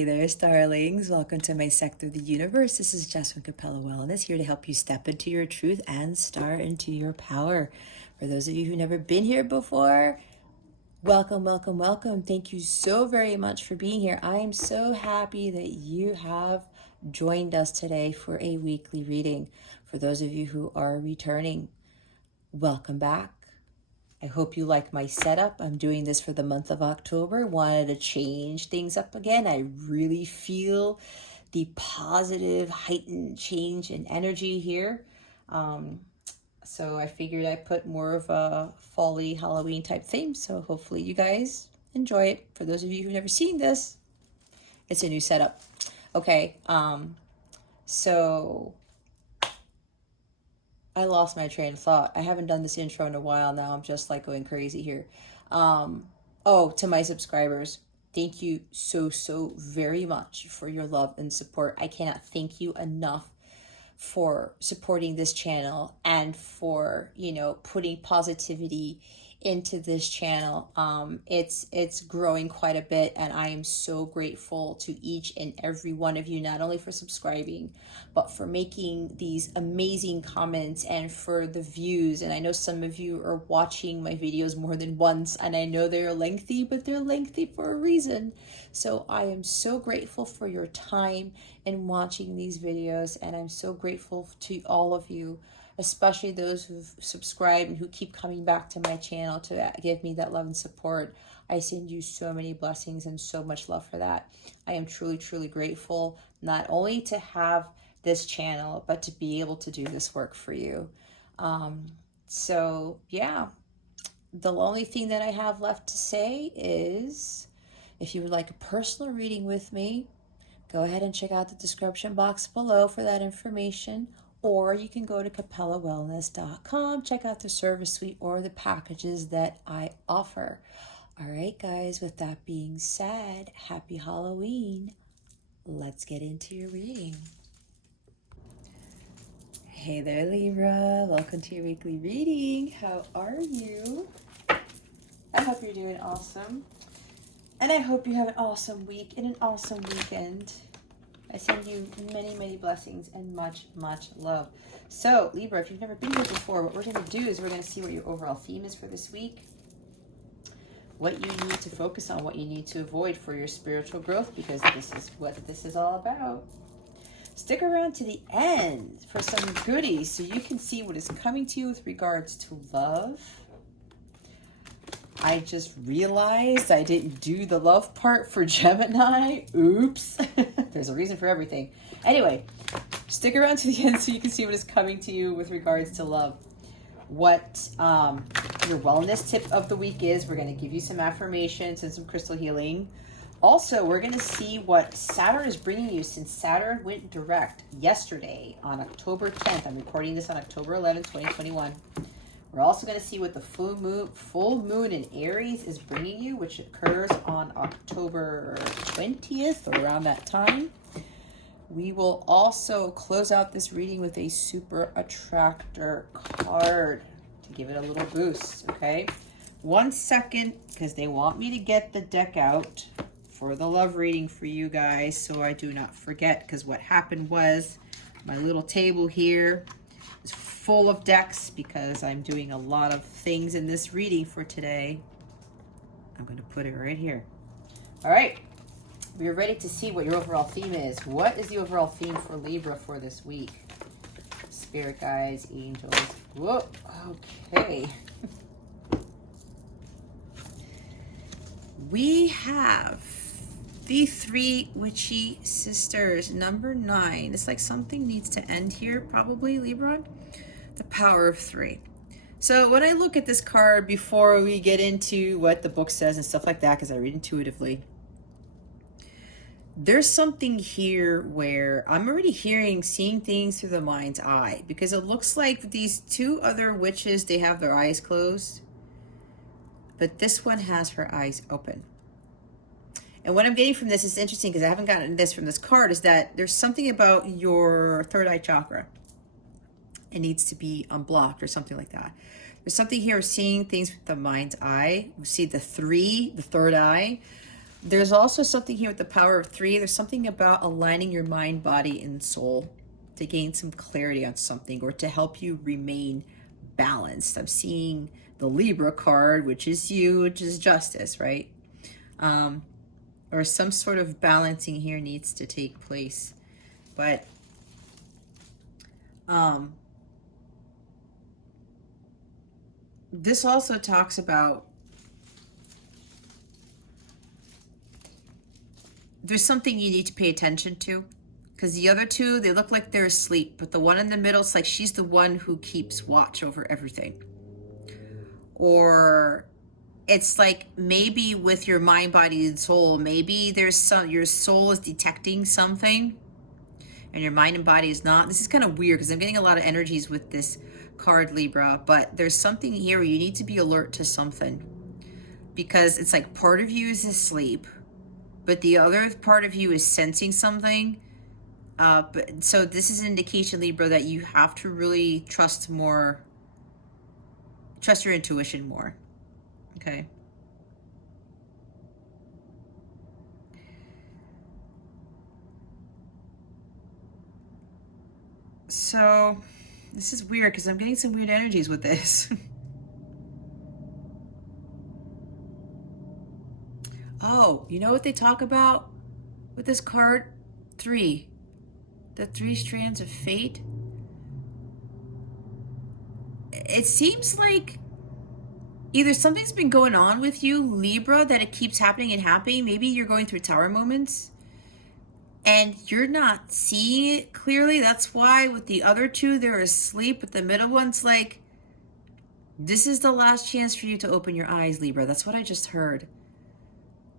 Hey there, starlings. Welcome to my sector of the universe. This is Jasmine Capella Wellness, here to help you step into your truth and start into your power. For those of you who've never been here before, welcome, welcome, welcome. Thank you so very much for being here. I am so happy that you have joined us today for a weekly reading. For those of you who are returning, welcome back. I hope you like my setup. I'm doing this for the month of October. Wanted to change things up again. I really feel the positive, heightened change in energy here. So I figured I'd put more of a fall-y Halloween type theme. So hopefully you guys enjoy it. For those of you who've never seen this, it's a new setup. Okay, so I lost my train of thought. I haven't done this intro in a while now. I'm just like going crazy here. To my subscribers, thank you so very much for your love and support. I cannot thank you enough for supporting this channel and for, putting positivity into this channel. It's growing quite a bit, and I am so grateful to each and every one of you, not only for subscribing, but for making these amazing comments and for the views. And I know some of you are watching my videos more than once, and I know they're lengthy, but they're lengthy for a reason. So I am so grateful for your time in watching these videos, and I'm so grateful to all of you, especially those who've subscribed and who keep coming back to my channel to give me that love and support. I send you so many blessings and so much love for that. I am truly grateful, not only to have this channel, but to be able to do this work for you. The only thing that I have left to say is, if you would like a personal reading with me, go ahead and check out the description box below for that information. Or you can go to capellawellness.com, check out the service suite or the packages that I offer. All right, guys, with that being said, happy Halloween. Let's get into your reading. Hey there, Libra. Welcome to your weekly reading. How are you? I hope you're doing awesome. And I hope you have an awesome week and an awesome weekend. I send you many blessings and much love. So, Libra, if you've never been here before, what we're going to do is we're going to see what your overall theme is for this week, what you need to focus on, what you need to avoid for your spiritual growth, because this is what this is all about. Stick around to the end for some goodies so you can see what is coming to you with regards to love. I just realized I didn't do the love part for Gemini. Oops. There's a reason for everything. Anyway, stick around to the end so you can see what is coming to you with regards to love. What your wellness tip of the week is. We're going to give you some affirmations and some crystal healing. Also, we're going to see what Saturn is bringing you, since Saturn went direct yesterday on October 10th. I'm recording this on October 11th, 2021. We're also going to see what the full moon in Aries is bringing you, which occurs on October 20th or around that time. We will also close out this reading with a super attractor card to give it a little boost, okay? 1 second, because they want me to get the deck out for the love reading for you guys so I do not forget, because what happened was my little table here is full of decks because I'm doing a lot of things in this reading for today. I'm going to put it right here. All right, we're ready to see what your overall theme is. What is the overall theme for Libra for this week? Spirit guides, angels. Whoa, okay. We have the three witchy sisters, number 9. It's like something needs to end here, probably, Libra. The power of 3. So when I look at this card, before we get into what the book says and stuff like that, because I read intuitively, there's something here where I'm already seeing things through the mind's eye, because it looks like these two other witches, they have their eyes closed, but this one has her eyes open. And what I'm getting from this is interesting, because I haven't gotten this from this card, is that there's something about your third eye chakra. It needs to be unblocked or something like that. There's something here of seeing things with the mind's eye. We see the 3, the third eye. There's also something here with the power of 3. There's something about aligning your mind, body, and soul to gain some clarity on something or to help you remain balanced. I'm seeing the Libra card, which is you, which is justice, right? Or some sort of balancing here needs to take place. But this also talks about there's something you need to pay attention to, because the other two, they look like they're asleep, but the one in the middle, it's like she's the one who keeps watch over everything. Or it's like maybe with your mind, body, and soul, maybe there's your soul is detecting something and your mind and body is not. This is kind of weird because I'm getting a lot of energies with this card, Libra, but there's something here where you need to be alert to something, because it's like part of you is asleep, but the other part of you is sensing something. But so this is an indication, Libra, that you have to really trust your intuition more. Okay. So this is weird because I'm getting some weird energies with this. Oh, you know what they talk about with this card? 3. The 3 strands of fate. It seems like either something's been going on with you, Libra, that it keeps happening and happening. Maybe you're going through tower moments and you're not seeing it clearly. That's why with the other two, they're asleep. But the middle one's like, this is the last chance for you to open your eyes, Libra. That's what I just heard.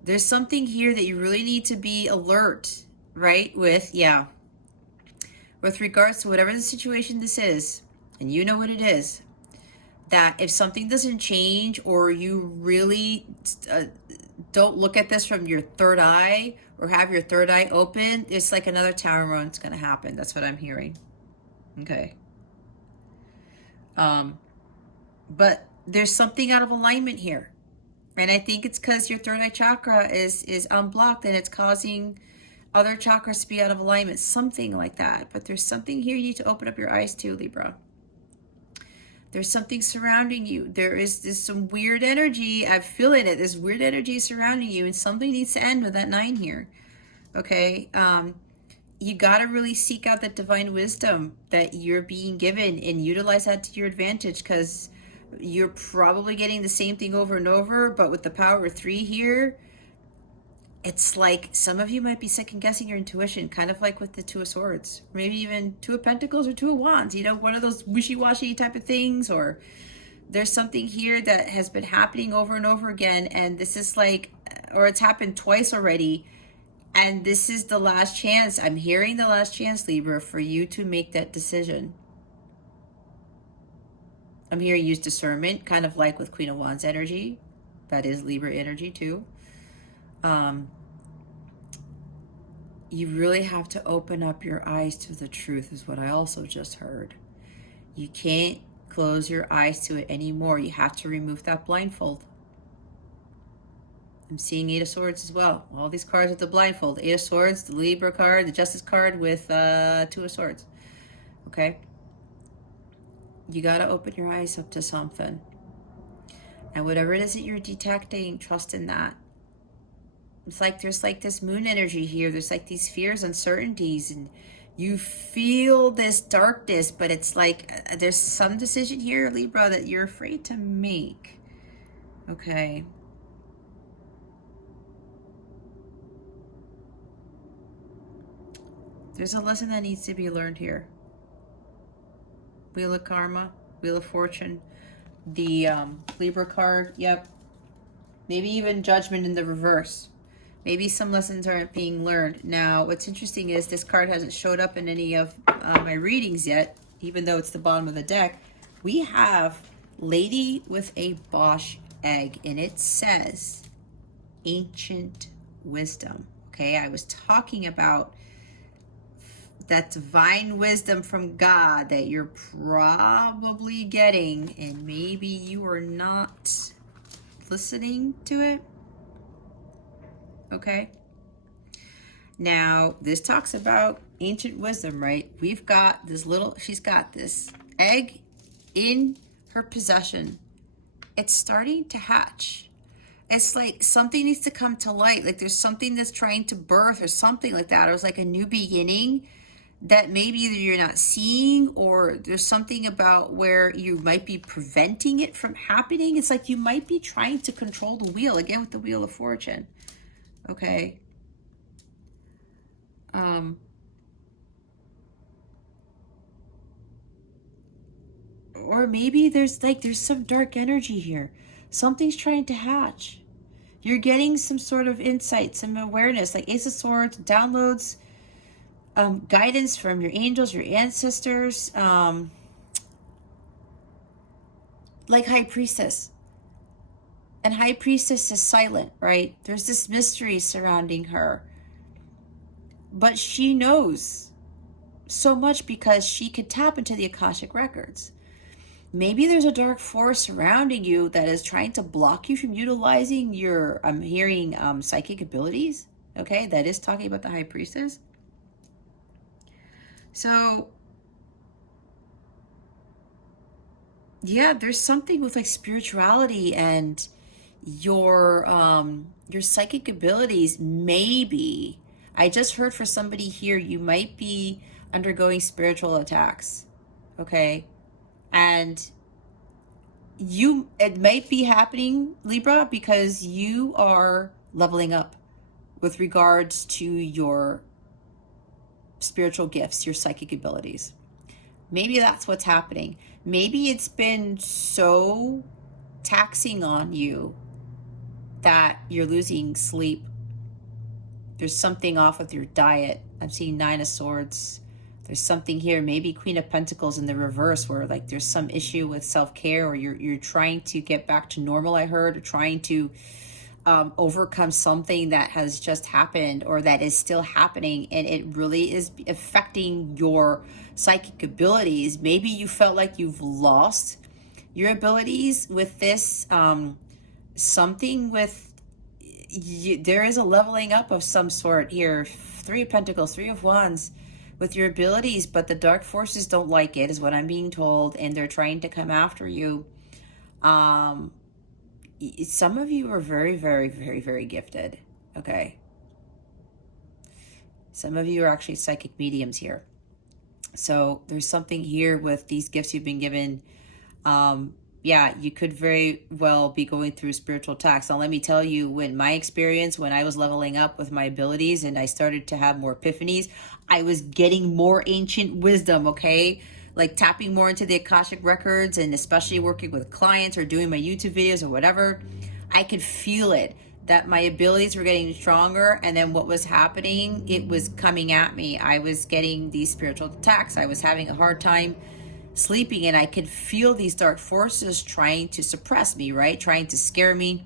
There's something here that you really need to be alert, right? With regards to whatever the situation this is, and you know what it is, that if something doesn't change or you really don't look at this from your third eye or have your third eye open, it's like another tower moment's going to happen. That's what I'm hearing. Okay. But there's something out of alignment here. And I think it's because your third eye chakra is unblocked and it's causing other chakras to be out of alignment, something like that. But there's something here you need to open up your eyes to, Libra. There's something surrounding you. There's some weird energy. I'm feeling it. There's weird energy surrounding you, and something needs to end with that 9 here. Okay. You got to really seek out that divine wisdom that you're being given and utilize that to your advantage, because you're probably getting the same thing over and over. But with the power of 3 here, it's like some of you might be second guessing your intuition, kind of like with the 2 of Swords, maybe even 2 of Pentacles or 2 of Wands, you know, one of those wishy-washy type of things. Or there's something here that has been happening over and over again, and this is like, or it's happened twice already, and this is the last chance. I'm hearing the last chance, Libra, for you to make that decision. I'm hearing use discernment, kind of like with Queen of Wands energy. That is Libra energy too. You really have to open up your eyes to the truth, is what I also just heard. You can't close your eyes to it anymore. You have to remove that blindfold. I'm seeing 8 of Swords as well. All these cards with the blindfold. 8 of Swords, the Libra card, the Justice card with 2 of Swords. Okay? You got to open your eyes up to something. And whatever it is that you're detecting, trust in that. It's like there's like this moon energy here. There's like these fears, uncertainties, and you feel this darkness, but it's like there's some decision here, Libra, that you're afraid to make. Okay. There's a lesson that needs to be learned here. Wheel of Karma, Wheel of Fortune, the Libra card, yep. Maybe even Judgment in the reverse. Maybe some lessons aren't being learned. Now, what's interesting is this card hasn't showed up in any of my readings yet, even though it's the bottom of the deck. We have Lady with a Bosch egg, and it says ancient wisdom. Okay, I was talking about that divine wisdom from God that you're probably getting, and maybe you are not listening to it. okay? Now, this talks about ancient wisdom, right? We've got this little, she's got this egg in her possession. It's starting to hatch. It's like something needs to come to light. Like there's something that's trying to birth or something like that. It was like a new beginning that maybe either you're not seeing, or there's something about where you might be preventing it from happening. It's like you might be trying to control the wheel, again with the Wheel of Fortune, okay? Or maybe there's some dark energy here. Something's trying to hatch. You're getting some sort of insight, some awareness, like Ace of Swords, downloads, guidance from your angels, your ancestors, like High Priestess. And High Priestess is silent, right? There's this mystery surrounding her. But she knows so much because she could tap into the Akashic Records. Maybe there's a dark force surrounding you that is trying to block you from utilizing your, I'm hearing psychic abilities. Okay, that is talking about the High Priestess. So, yeah, there's something with like spirituality and your psychic abilities. Maybe, I just heard for somebody here, you might be undergoing spiritual attacks. Okay, and it might be happening, Libra, because you are leveling up with regards to your spiritual gifts, your psychic abilities. Maybe that's what's happening. Maybe it's been so taxing on you that you're losing sleep. There's something off with your diet. I'm seeing Nine of Swords. There's something here, maybe Queen of Pentacles in the reverse, where like there's some issue with self-care, or you're trying to get back to normal, I heard, or trying to overcome something that has just happened or that is still happening, and it really is affecting your psychic abilities. Maybe you felt like you've lost your abilities with this, something with there is a leveling up of some sort here. Three of Pentacles, Three of Wands, with your abilities, but the dark forces don't like it, is what I'm being told, and they're trying to come after you. Some of you are very, very, very, very gifted, okay? Some of you are actually psychic mediums here. So there's something here with these gifts you've been given. Yeah, you could very well be going through spiritual attacks. Now, let me tell you, in my experience, when I was leveling up with my abilities and I started to have more epiphanies, I was getting more ancient wisdom, okay? Like tapping more into the Akashic Records, and especially working with clients or doing my YouTube videos or whatever, I could feel it, that my abilities were getting stronger. And then what was happening, it was coming at me. I was getting these spiritual attacks. I was having a hard time sleeping, and I could feel these dark forces trying to suppress me, right? Trying to scare me.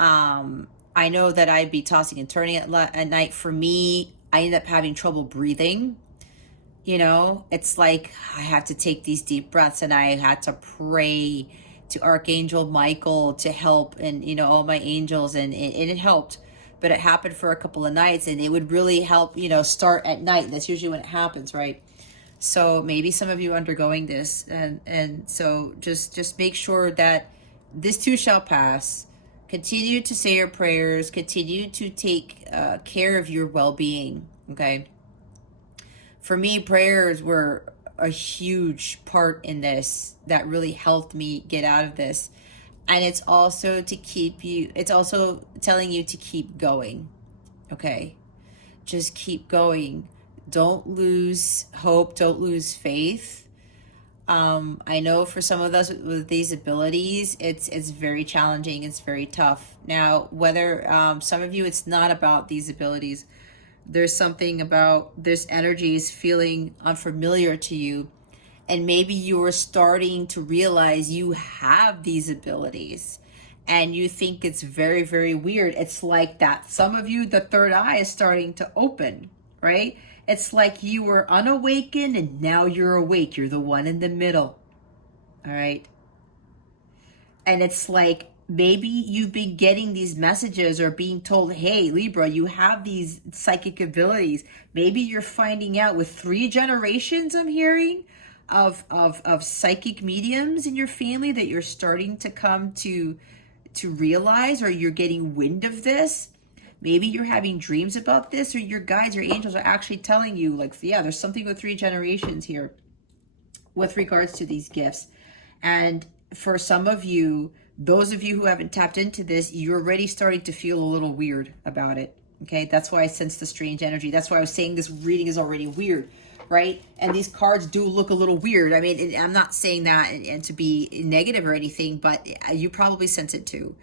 I know that I'd be tossing and turning at night. For me, I ended up having trouble breathing. You know, it's like I had to take these deep breaths, and I had to pray to Archangel Michael to help, and, you know, all my angels, and it helped. But it happened for a couple of nights, and it would really help, you know, start at night. That's usually when it happens, right? So maybe some of you are undergoing this, and so just make sure that this too shall pass. Continue to say your prayers. Continue to take care of your well-being, okay? For me, prayers were a huge part in this that really helped me get out of this. And it's also to keep you, it's also telling you to keep going, okay? Just keep going. Don't lose hope. Don't lose faith. I know for some of us with these abilities, it's very challenging. It's very tough. Now, whether some of you, it's not about these abilities. There's something about this energy is feeling unfamiliar to you. And maybe you are starting to realize you have these abilities, and you think it's very, very weird. It's like that. Some of you, the third eye is starting to open, right? It's like you were unawakened and now you're awake. You're the one in the middle, all right? And it's like maybe you've been getting these messages or being told, hey, Libra, you have these psychic abilities. Maybe you're finding out with 3 generations, I'm hearing, of psychic mediums in your family that you're starting to come to realize, or you're getting wind of this. Maybe you're having dreams about this, or your guides, your angels are actually telling you, like, yeah, there's something with 3 generations here with regards to these gifts. And for some of you, those of you who haven't tapped into this, you're already starting to feel a little weird about it. Okay, that's why I sense the strange energy. That's why I was saying this reading is already weird, right? And these cards do look a little weird. I mean, I'm not saying that and to be negative or anything, but you probably sense it too.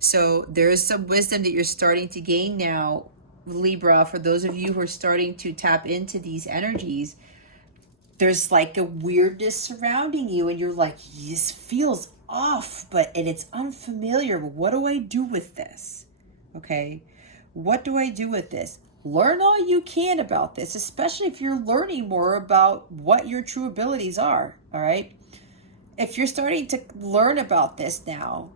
So there's some wisdom that you're starting to gain now, Libra, for those of you who are starting to tap into these energies. There's like a weirdness surrounding you, and you're like, this feels off, and it's unfamiliar. What do I do with this? Okay, what do I do with this? Learn all you can about this, especially if you're learning more about what your true abilities are. All right, if you're starting to learn about this now,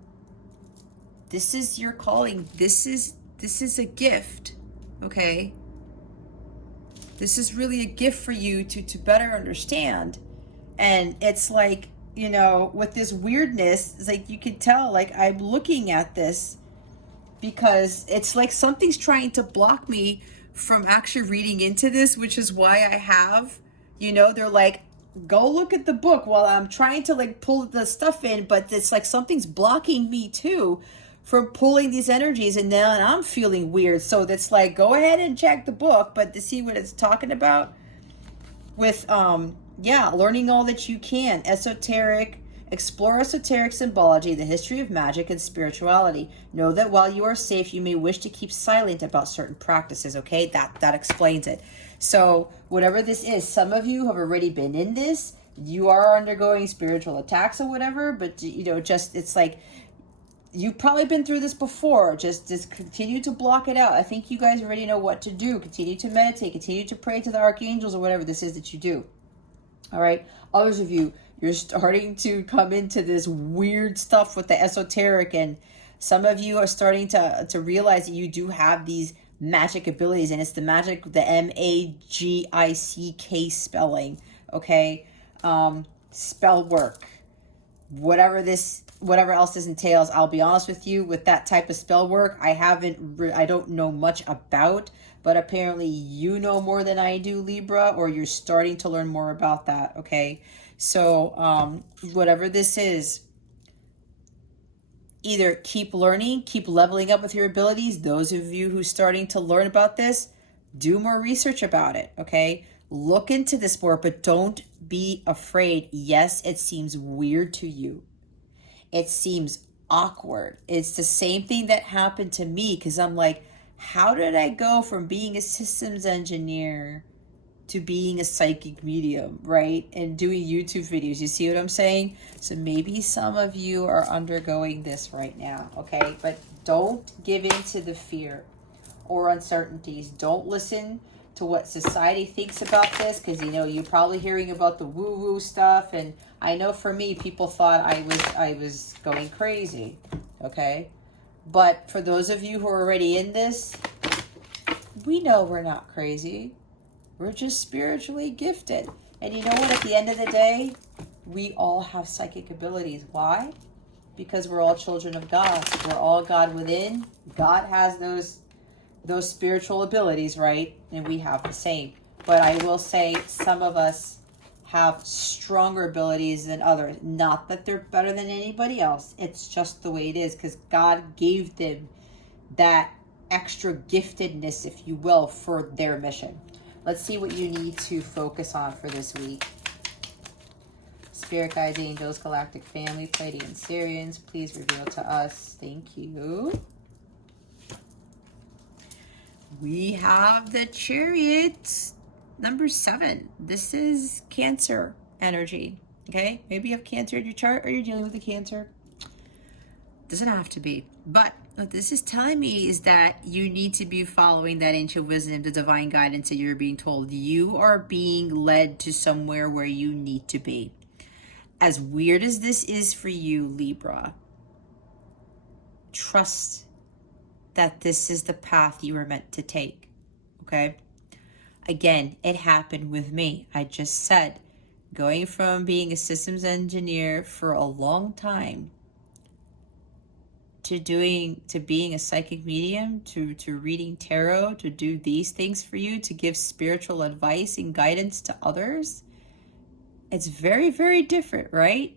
this is your calling. This is a gift. Okay, this is really a gift for you to better understand. And it's like, you know, with this weirdness, it's like you could tell, like, I'm looking at this because it's like something's trying to block me from actually reading into this, which is why I have, you know, they're like, go look at the book while I'm trying to like pull the stuff in, but it's like something's blocking me too from pulling these energies, and then I'm feeling weird. So that's like, go ahead and check the book, but to see what it's talking about with yeah, learning all that you can. Explore esoteric symbology, the history of magic and spirituality. Know that while you are safe, you may wish to keep silent about certain practices. Okay, that explains it. So whatever this is, some of you have already been in this. You are undergoing spiritual attacks or whatever, but you know, just it's like you've probably been through this before. Just continue to block it out. I think you guys already know what to do. Continue to meditate. Continue to pray to the archangels or whatever this is that you do. All right. Others of you, you're starting to come into this weird stuff with the esoteric, and some of you are starting to realize that you do have these magic abilities, and it's the magic, the magic spelling. Okay. Spell work. Whatever else this entails. I'll be honest with you, with that type of spell work, I don't know much about, but apparently you know more than I do, Libra, or you're starting to learn more about that. Okay, so whatever this is, either keep learning, keep leveling up with your abilities. Those of you who are starting to learn about this, do more research about it. Okay, look into this more, but don't be afraid. Yes, it seems weird to you. It seems awkward. It's the same thing that happened to me, because I'm like, how did I go from being a systems engineer to being a psychic medium, right? And doing YouTube videos. You see what I'm saying? So maybe some of you are undergoing this right now, okay? But don't give in to the fear or uncertainties. Don't listen to what society thinks about this, because you know you're probably hearing about the woo-woo stuff, and I know for me, people thought I was going crazy, okay? But for those of you who are already in this, we know we're not crazy. We're just spiritually gifted. And you know what? At the end of the day, we all have psychic abilities. Why? Because we're all children of God. We're all God within. God has those spiritual abilities, right? And we have the same. But I will say some of us have stronger abilities than others. Not that they're better than anybody else. It's just the way it is, because God gave them that extra giftedness, if you will, for their mission. Let's see what you need to focus on for this week. Spirit guides, angels, galactic family, Pleiadian Sirians, please reveal to us. Thank you. We have the Chariot, number 7. This is Cancer energy, okay? Maybe you have Cancer in your chart, or you're dealing with a Cancer. Doesn't have to be. But what this is telling me is that you need to be following that ancient wisdom, the divine guidance that you're being told. You are being led to somewhere where you need to be. As weird as this is for you, Libra, trust that this is the path you were meant to take, okay? Again, it happened with me. I just said, going from being a systems engineer for a long time to being a psychic medium, to reading tarot, to do these things for you, to give spiritual advice and guidance to others. It's very, very different, right?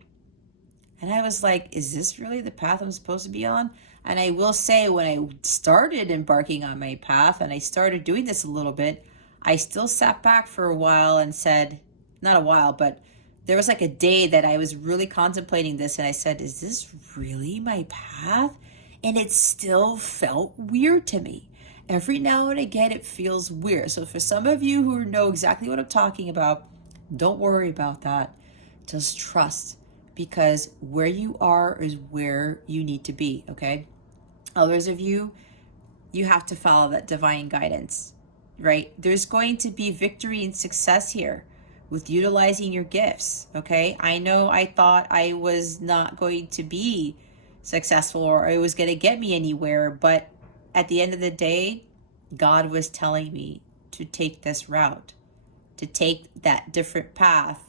And I was like, is this really the path I'm supposed to be on? And I will say, when I started embarking on my path and I started doing this a little bit, I still sat back for a while and said, not a while, but there was like a day that I was really contemplating this, and I said, is this really my path? And it still felt weird to me. Every now and again, it feels weird. So for some of you who know exactly what I'm talking about, don't worry about that. Just trust, because where you are is where you need to be, okay? Others of you, you have to follow that divine guidance, right? There's going to be victory and success here with utilizing your gifts, okay? I know I thought I was not going to be successful or it was going to get me anywhere, but at the end of the day, God was telling me to take this route, to take that different path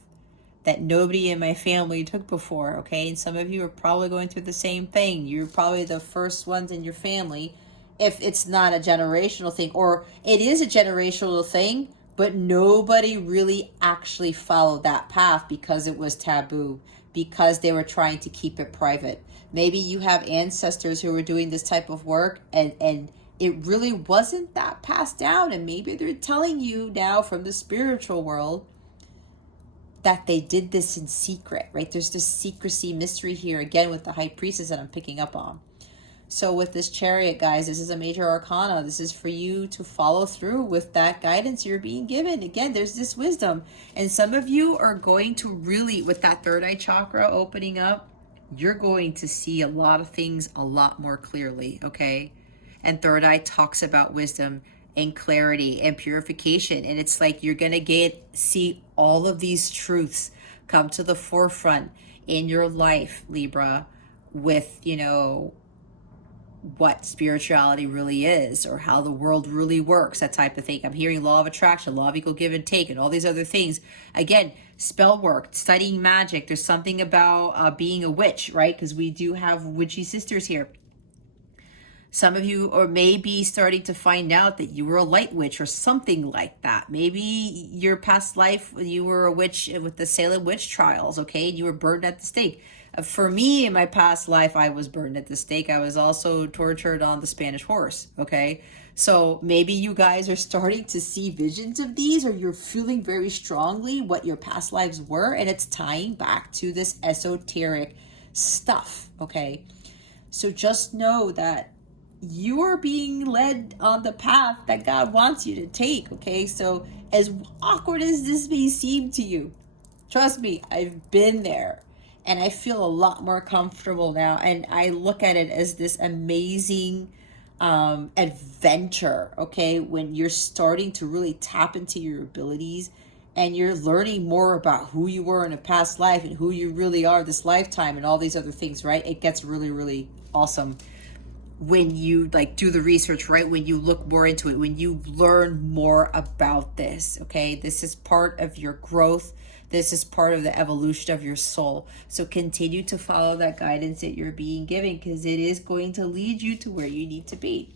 that nobody in my family took before, okay? And some of you are probably going through the same thing. You're probably the first ones in your family, if it's not a generational thing, or it is a generational thing, but nobody really actually followed that path because it was taboo, because they were trying to keep it private. Maybe you have ancestors who were doing this type of work and it really wasn't that passed down, and maybe they're telling you now from the spiritual world that they did this in secret, right? There's this secrecy mystery here, again, with the high priestess that I'm picking up on. So with this Chariot, guys, this is a major arcana. This is for you to follow through with that guidance you're being given. Again, there's this wisdom. And some of you are going to really, with that third eye chakra opening up, you're going to see a lot of things a lot more clearly, okay? And third eye talks about wisdom and clarity and purification. And it's like you're going to see all of these truths come to the forefront in your life, Libra, with, you know, what spirituality really is, or how the world really works, that type of thing. I'm hearing law of attraction, law of equal give and take, and all these other things. Again, spell work, studying magic. There's something about being a witch, right? Because we do have witchy sisters here. Some of you are maybe starting to find out that you were a light witch or something like that. Maybe your past life, you were a witch with the Salem witch trials, okay? And you were burned at the stake. For me, in my past life, I was burned at the stake. I was also tortured on the Spanish horse, okay? So maybe you guys are starting to see visions of these, or you're feeling very strongly what your past lives were, and it's tying back to this esoteric stuff, okay? So just know that you are being led on the path that God wants you to take, okay? So as awkward as this may seem to you, trust me, I've been there. And I feel a lot more comfortable now. And I look at it as this amazing adventure, okay? When you're starting to really tap into your abilities and you're learning more about who you were in a past life and who you really are this lifetime and all these other things, right? It gets really, really awesome when you like do the research, right? When you look more into it, when you learn more about this, okay? This is part of your growth. This is part of the evolution of your soul. So continue to follow that guidance that you're being given, because it is going to lead you to where you need to be.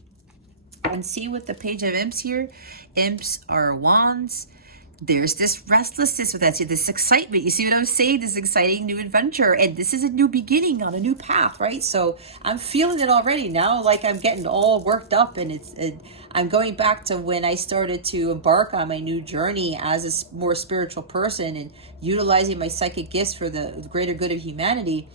And see with the Page of Imps here, Imps are wands. There's this restlessness with that, this excitement. You see what I'm saying? This exciting new adventure. And this is a new beginning on a new path, right? So I'm feeling it already now, like I'm getting all worked up, and I'm going back to when I started to embark on my new journey as a more spiritual person and utilizing my psychic gifts for the greater good of humanity.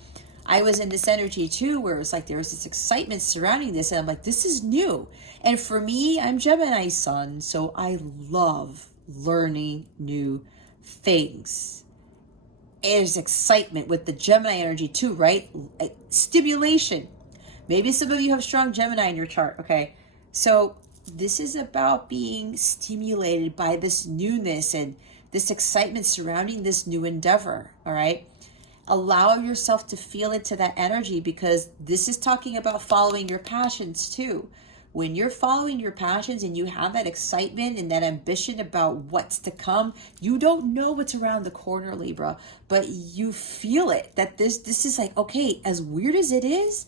I was in this energy too, where it was like there was this excitement surrounding this, and I'm like, this is new. And for me, I'm Gemini sun, so I love learning new things. There's excitement with the Gemini energy too, right? Stimulation. Maybe some of you have strong Gemini in your chart, okay? So this is about being stimulated by this newness and this excitement surrounding this new endeavor, all right? Allow yourself to feel into that energy, because this is talking about following your passions too. When you're following your passions and you have that excitement and that ambition about what's to come, you don't know what's around the corner, Libra, but you feel it, that this is like, okay, as weird as it is,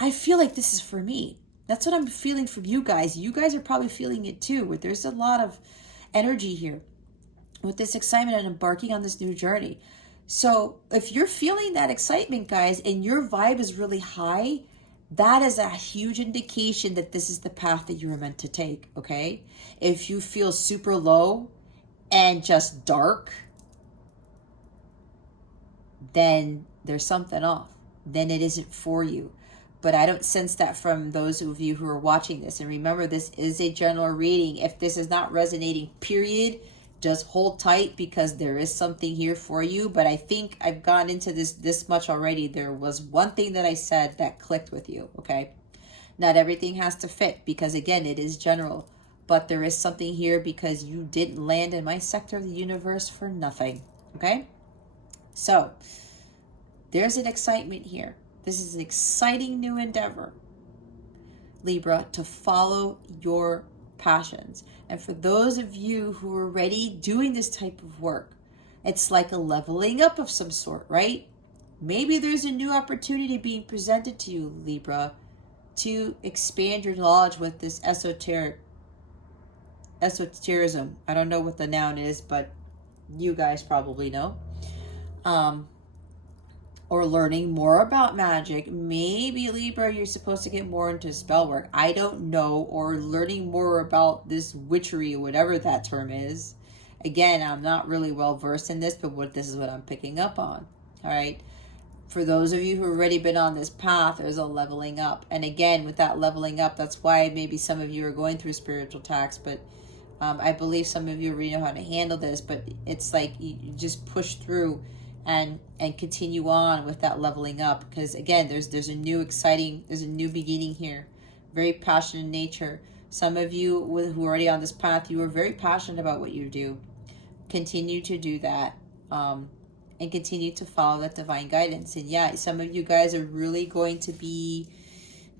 I feel like this is for me. That's what I'm feeling from you guys. You guys are probably feeling it too. There's a lot of energy here with this excitement and embarking on this new journey. So if you're feeling that excitement, guys, and your vibe is really high, that is a huge indication that this is the path that you were meant to take, okay? If you feel super low and just dark, then there's something off. Then it isn't for you. But I don't sense that from those of you who are watching this. And remember, this is a general reading. If this is not resonating, period, just hold tight, because there is something here for you. But I think I've gone into this much already. There was one thing that I said that clicked with you, okay? Not everything has to fit, because again, it is general. But there is something here because you didn't land in my sector of the universe for nothing, okay? So there's an excitement here. This is an exciting new endeavor, Libra, to follow your passions. And for those of you who are already doing this type of work, it's like a leveling up of some sort, right? Maybe there's a new opportunity being presented to you, Libra, to expand your knowledge with this esotericism. I don't know what the noun is, but you guys probably know. Or learning more about magic. Maybe, Libra, you're supposed to get more into spell work. I don't know. Or learning more about this witchery, whatever that term is. Again, I'm not really well versed in this, but this is what I'm picking up on. All right. For those of you who have already been on this path, there's a leveling up. And again, with that leveling up, that's why maybe some of you are going through spiritual attacks. But I believe some of you already know how to handle this. But it's like you just push through and continue on with that leveling up, because again, there's a new beginning here. Very passionate in nature. Some of you who are already on this path, you are very passionate about what you do. Continue to do that, and continue to follow that divine guidance. And yeah, some of you guys are really going to be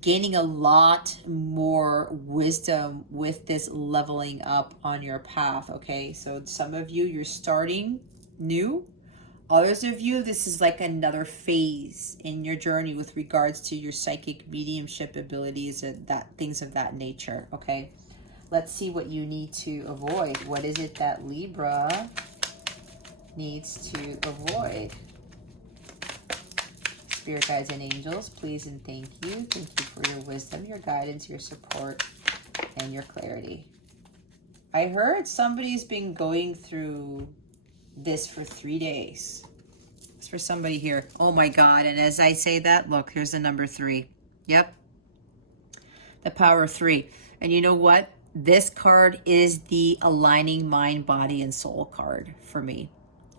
gaining a lot more wisdom with this leveling up on your path, okay? So some of you, you're starting new. Others of you, this is like another phase in your journey with regards to your psychic mediumship abilities and things of that nature, okay? Let's see what you need to avoid. What is it that Libra needs to avoid? Spirit guides and angels, please and thank you. Thank you for your wisdom, your guidance, your support, and your clarity. I heard somebody's been going through this for 3 days. It's for somebody here. Oh my God. And as I say that, look, here's the number 3. Yep. The power of 3. And you know what? This card is the aligning mind, body, and soul card for me.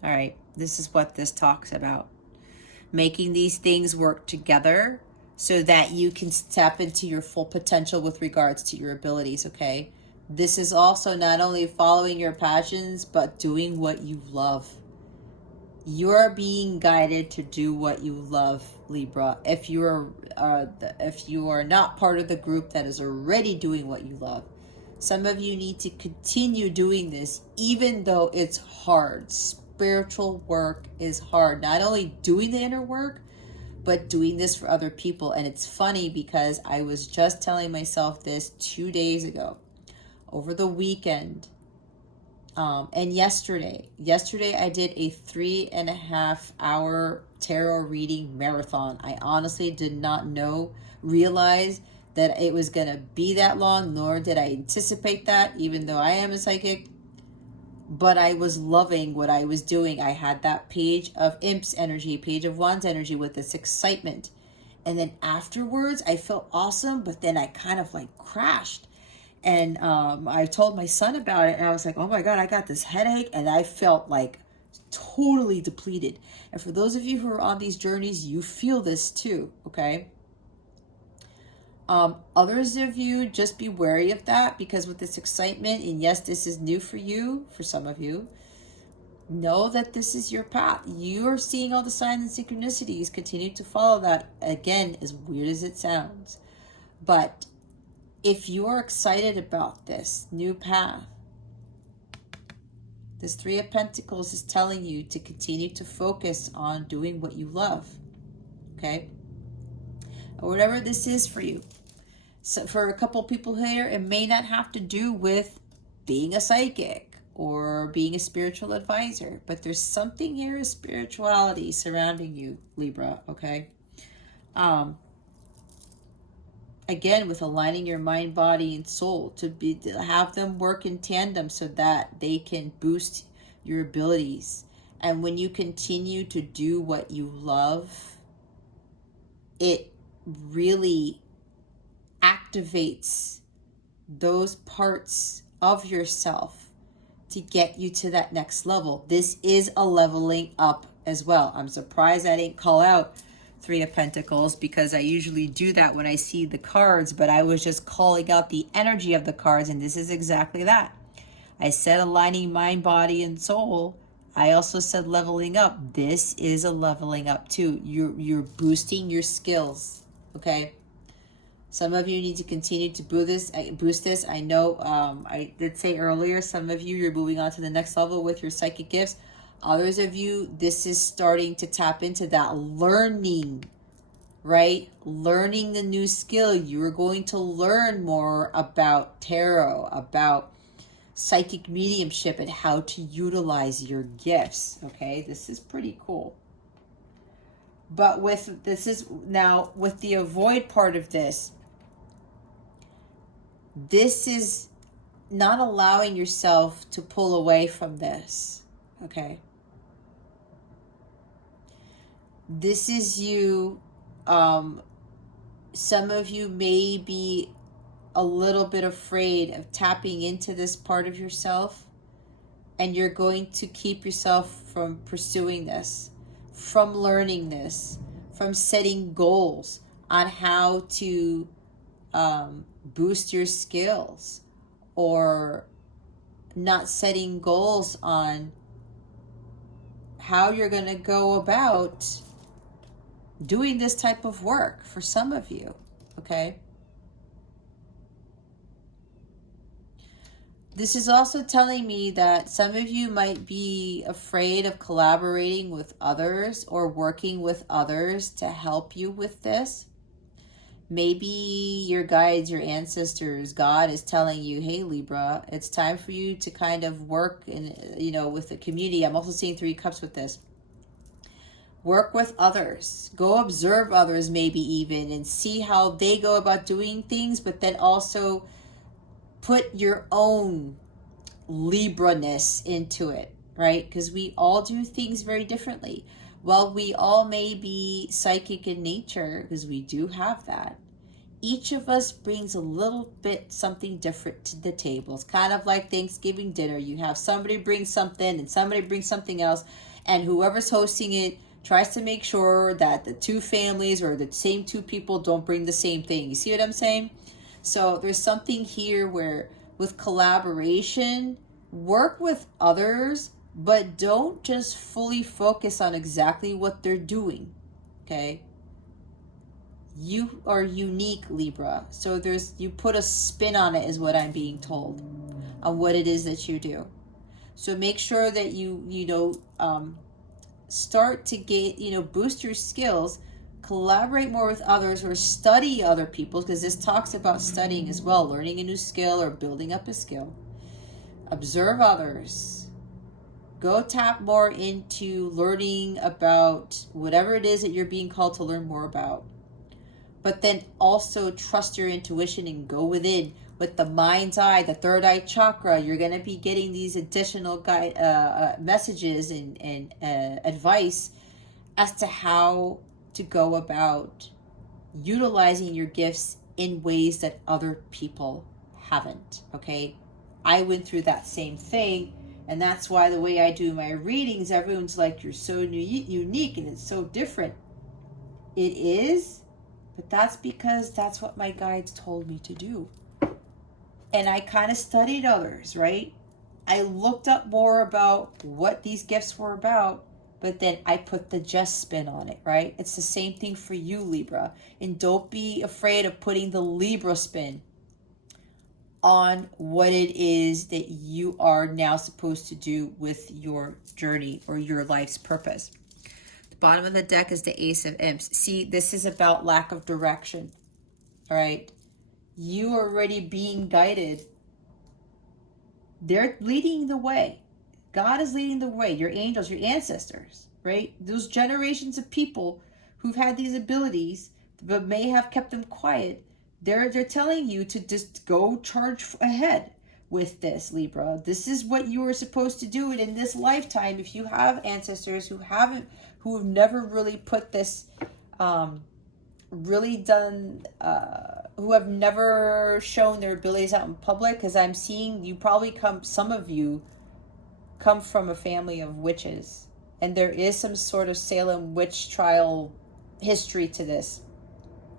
All right. This is what this talks about. Making these things work together so that you can step into your full potential with regards to your abilities, okay? This is also not only following your passions, but doing what you love. You're being guided to do what you love, Libra. If you are not part of the group that is already doing what you love, some of you need to continue doing this, even though it's hard. Spiritual work is hard. Not only doing the inner work, but doing this for other people. And it's funny because I was just telling myself this 2 days ago. Over the weekend, and yesterday I did a 3.5 hour tarot reading marathon. I honestly did not realize that it was gonna be that long, nor did I anticipate that, even though I am a psychic. But I was loving what I was doing. I had that page of Imps energy, page of Wands energy with this excitement. And then afterwards, I felt awesome, but then I kind of like crashed. And I told my son about it, and I was like, oh my God, I got this headache, and I felt like totally depleted. And for those of you who are on these journeys, you feel this too, okay? Others of you, just be wary of that, because with this excitement, and yes, this is new for you, for some of you, Know that this is your path. You are seeing all the signs and synchronicities. Continue to follow that. Again, as weird as it sounds. But if you are excited about this new path, this Three of Pentacles is telling you to continue to focus on doing what you love. Okay? Or whatever this is for you. So for a couple people here, it may not have to do with being a psychic or being a spiritual advisor, but there's something here of spirituality surrounding you, Libra, okay? Again, with aligning your mind, body, and soul to have them work in tandem so that they can boost your abilities. And when you continue to do what you love, it really activates those parts of yourself to get you to that next level. This is a leveling up as well. I'm surprised I didn't call out Three of Pentacles, because I usually do that when I see the cards, but I was just calling out the energy of the cards, and this is exactly that. I said aligning mind, body, and soul. I also said leveling up. This is a leveling up too. You're boosting your skills, okay? Some of you need to continue to boost this. I know I did say earlier, some of you, you're moving on to the next level with your psychic gifts. Others of you, this is starting to tap into that learning, right? Learning the new skill. You're going to learn more about tarot, about psychic mediumship, and how to utilize your gifts, okay? This is pretty cool. But with the avoid part of this, this is not allowing yourself to pull away from this, okay? This is you, some of you may be a little bit afraid of tapping into this part of yourself, and you're going to keep yourself from pursuing this, from learning this, from setting goals on how to boost your skills, or not setting goals on how you're going to go about doing this type of work for some of you, okay? This is also telling me that some of you might be afraid of collaborating with others or working with others to help you with this. Maybe your guides, your ancestors, God is telling you, hey, Libra, it's time for you to kind of work with the community. I'm also seeing Three Cups with this. Work with others. Go observe others, maybe even, and see how they go about doing things, but then also put your own Libra-ness into it, right? Because we all do things very differently. While we all may be psychic in nature, because we do have that, each of us brings a little bit something different to the table. It's kind of like Thanksgiving dinner. You have somebody bring something and somebody brings something else, and whoever's hosting it tries to make sure that the two families or the same two people don't bring the same thing. You see what I'm saying? So there's something here where with collaboration, work with others, but don't just fully focus on exactly what they're doing, okay? You are unique, Libra. So you put a spin on it is what I'm being told, on what it is that you do. So make sure that you start to get, boost your skills, collaborate more with others, or study other people, because this talks about studying as well, learning a new skill or building up a skill. Observe others. Go tap more into learning about whatever it is that you're being called to learn more about. But then also trust your intuition and go within with the mind's eye, the third eye chakra. You're going to be getting these additional messages and advice as to how to go about utilizing your gifts in ways that other people haven't, okay? I went through that same thing, and that's why the way I do my readings, everyone's like, you're so unique and it's so different. It is, but that's because that's what my guides told me to do. And I kind of studied others, right? I looked up more about what these gifts were about, but then I put the just spin on it, right? It's the same thing for you, Libra. And don't be afraid of putting the Libra spin on what it is that you are now supposed to do with your journey or your life's purpose. The bottom of the deck is the Ace of Imps. See, this is about lack of direction, all right? You are already being guided. They're leading the way. God is leading the way. Your angels, your ancestors, right? Those generations of people who've had these abilities but may have kept them quiet. They're telling you to just go charge ahead with this, Libra. This is what you are supposed to do. And in this lifetime, if you have ancestors who have never really put this, really done, who have never shown their abilities out in public, because I'm seeing you probably some of you come from a family of witches. And there is some sort of Salem witch trial history to this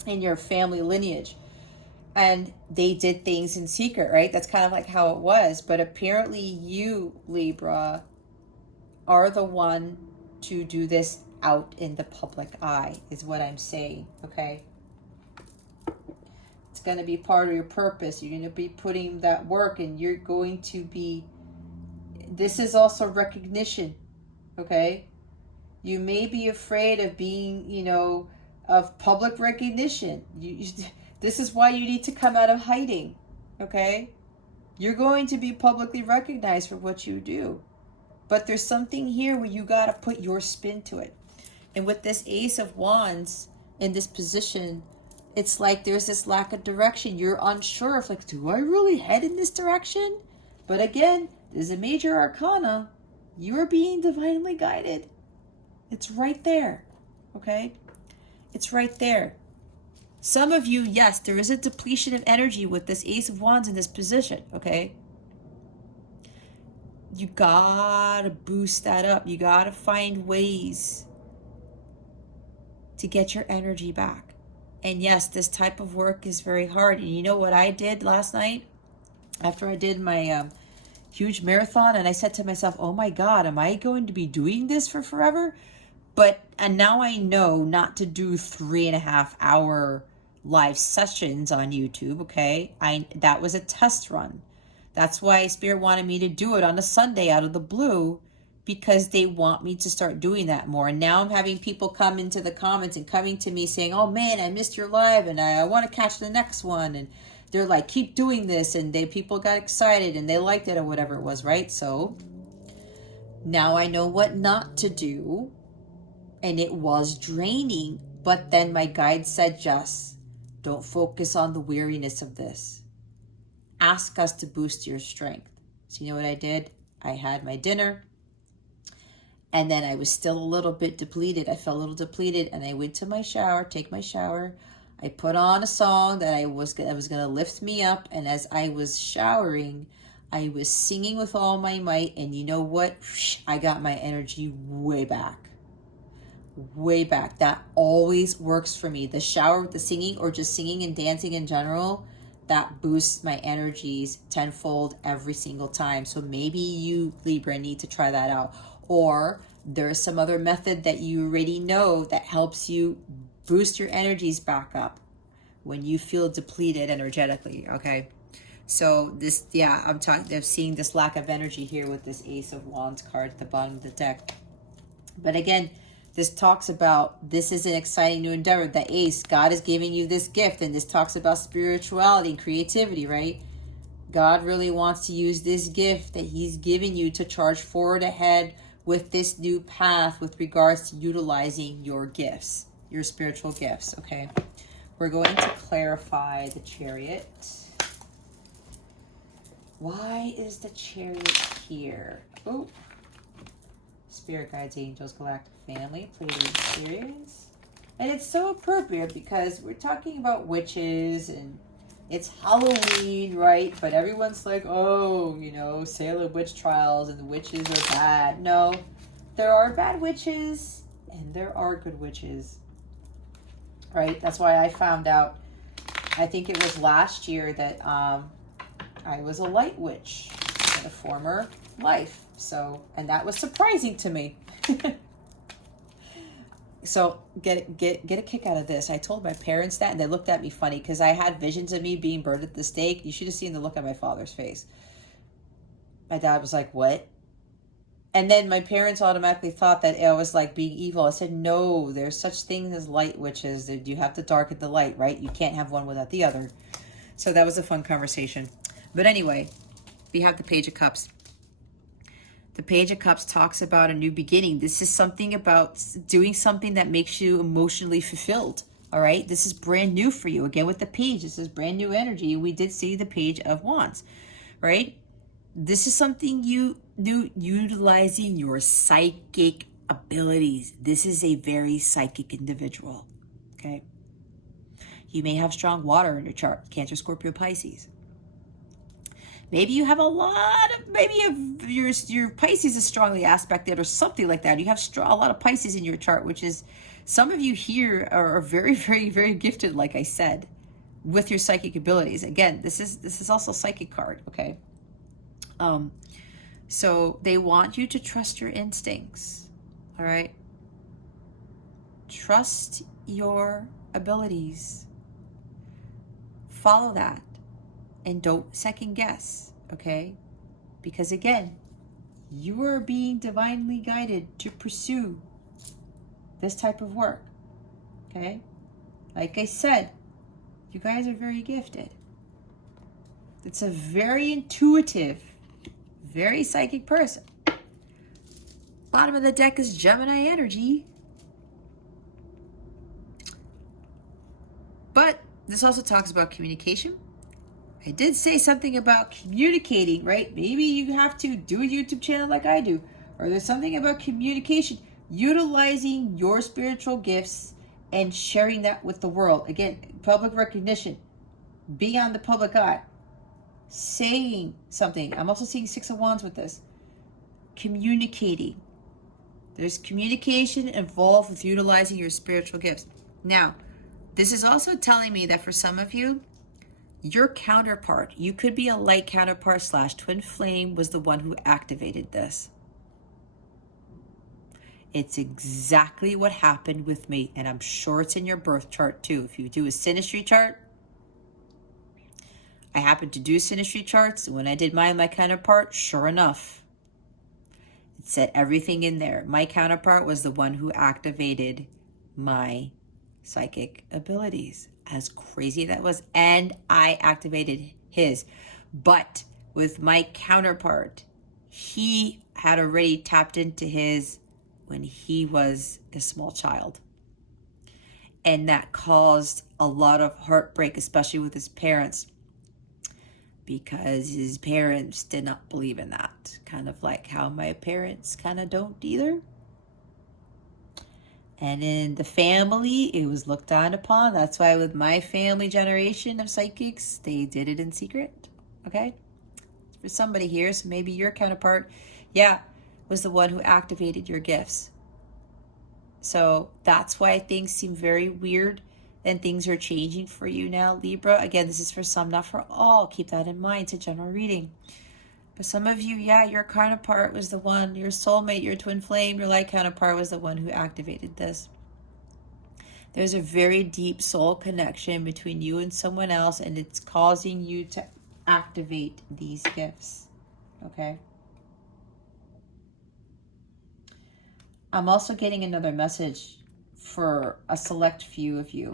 in your family lineage. And they did things in secret, right? That's kind of like how it was. But apparently you, Libra, are the one to do this out in the public eye, is what I'm saying, okay? It's going to be part of your purpose. You're going to be putting that work, and you're going to be... This is also recognition, okay? You may be afraid of being, of public recognition. This is why you need to come out of hiding, okay? You're going to be publicly recognized for what you do. But there's something here where you got to put your spin to it. And with this Ace of Wands in this position, it's like there's this lack of direction. You're unsure of, like, do I really head in this direction? But again, there's a major arcana. You're being divinely guided. It's right there, okay? It's right there. Some of you, yes, there is a depletion of energy with this Ace of Wands in this position, okay? You gotta boost that up. You gotta find ways to get your energy back. And yes, this type of work is very hard. And you know what I did last night? After I did my huge marathon, and I said to myself, oh my God, am I going to be doing this for forever? And now I know not to do 3.5 hour live sessions on YouTube, okay? That was a test run. That's why Spirit wanted me to do it on a Sunday out of the blue, because they want me to start doing that more. And now I'm having people come into the comments and coming to me saying, oh man, I missed your live and I want to catch the next one. And they're like, keep doing this. And people got excited and they liked it or whatever it was, right? So now I know what not to do. And it was draining. But then my guide said, Jess, don't focus on the weariness of this. Ask us to boost your strength. So you know what I did? I had my dinner. And then I was still a little bit depleted. I felt a little depleted. And I went to my shower, take my shower. I put on a song that I was going to lift me up. And as I was showering, I was singing with all my might. And you know what? I got my energy way back. Way back. That always works for me. The shower with the singing, or just singing and dancing in general, that boosts my energies tenfold every single time. So maybe you, Libra, need to try that out. Or there's some other method that you already know that helps you boost your energies back up when you feel depleted energetically, okay? So this, yeah, I'm seeing this lack of energy here with this Ace of Wands card at the bottom of the deck. But again, this talks about, this is an exciting new endeavor. The Ace, God is giving you this gift, and this talks about spirituality and creativity, right? God really wants to use this gift that he's given you to charge forward ahead with this new path with regards to utilizing your gifts, your spiritual gifts, okay? We're going to clarify the Chariot. Why is the Chariot here? Oh, Spirit Guides, Angels, Galactic Family, Pleiadian Experience. And it's so appropriate because we're talking about witches and it's Halloween, right? But everyone's like, oh, Salem witch trials and the witches are bad. No, there are bad witches and there are good witches, right? That's why I found out, I think it was last year, that I was a light witch. a former life. So, and that was surprising to me. So get a kick out of this. I told my parents that, and they looked at me funny because I had visions of me being burned at the stake. You should have seen the look on my father's face. My dad was like, "What?" And then my parents automatically thought that I was like being evil. I said, "No, there's such things as light witches. You have to darken the light, right? You can't have one without the other." So that was a fun conversation. But anyway, we have the Page of Cups. The Page of Cups talks about a new beginning. This is something about doing something that makes you emotionally fulfilled. All right. This is brand new for you. Again, with the page, this is brand new energy. We did see the Page of Wands, right? This is something you do, utilizing your psychic abilities. This is a very psychic individual. Okay. You may have strong water in your chart. Cancer, Scorpio, Pisces. Maybe you have a lot of, maybe your Pisces is strongly aspected or something like that. You have a lot of Pisces in your chart, which is, some of you here are very, very, very gifted, like I said, with your psychic abilities. Again, this is also a psychic card, okay? So they want you to trust your instincts, all right? Trust your abilities. Follow that. And don't second guess, okay? Because again, you are being divinely guided to pursue this type of work, okay? Like I said, you guys are very gifted. It's a very intuitive, very psychic person. Bottom of the deck is Gemini energy. But this also talks about communication. I did say something about communicating, right? Maybe you have to do a YouTube channel like I do. Or there's something about communication. Utilizing your spiritual gifts and sharing that with the world. Again, public recognition. Be on the public eye. Saying something. I'm also seeing Six of Wands with this. Communicating. There's communication involved with utilizing your spiritual gifts. Now, this is also telling me that for some of you, your counterpart, you could be a light counterpart / twin flame, was the one who activated this. It's exactly what happened with me, and I'm sure it's in your birth chart too. If you do a synastry chart, I happen to do synastry charts. When I did mine, my counterpart, sure enough, it said everything in there. My counterpart was the one who activated my psychic abilities. As crazy that was, and I activated his. But with my counterpart, he had already tapped into his when he was a small child. And that caused a lot of heartbreak, especially with his parents, because his parents did not believe in that. Kind of like how my parents kind of don't either. And in the family, it was looked down upon. That's why with my family generation of psychics, they did it in secret, okay? For somebody here, so maybe your counterpart, yeah, was the one who activated your gifts. So that's why things seem very weird and things are changing for you now, Libra. Again, this is for some, not for all. Keep that in mind. It's a general reading. But some of you, yeah, your counterpart was the one, your soulmate, your twin flame, your light counterpart was the one who activated this. There's a very deep soul connection between you and someone else, and it's causing you to activate these gifts, okay? I'm also getting another message for a select few of you.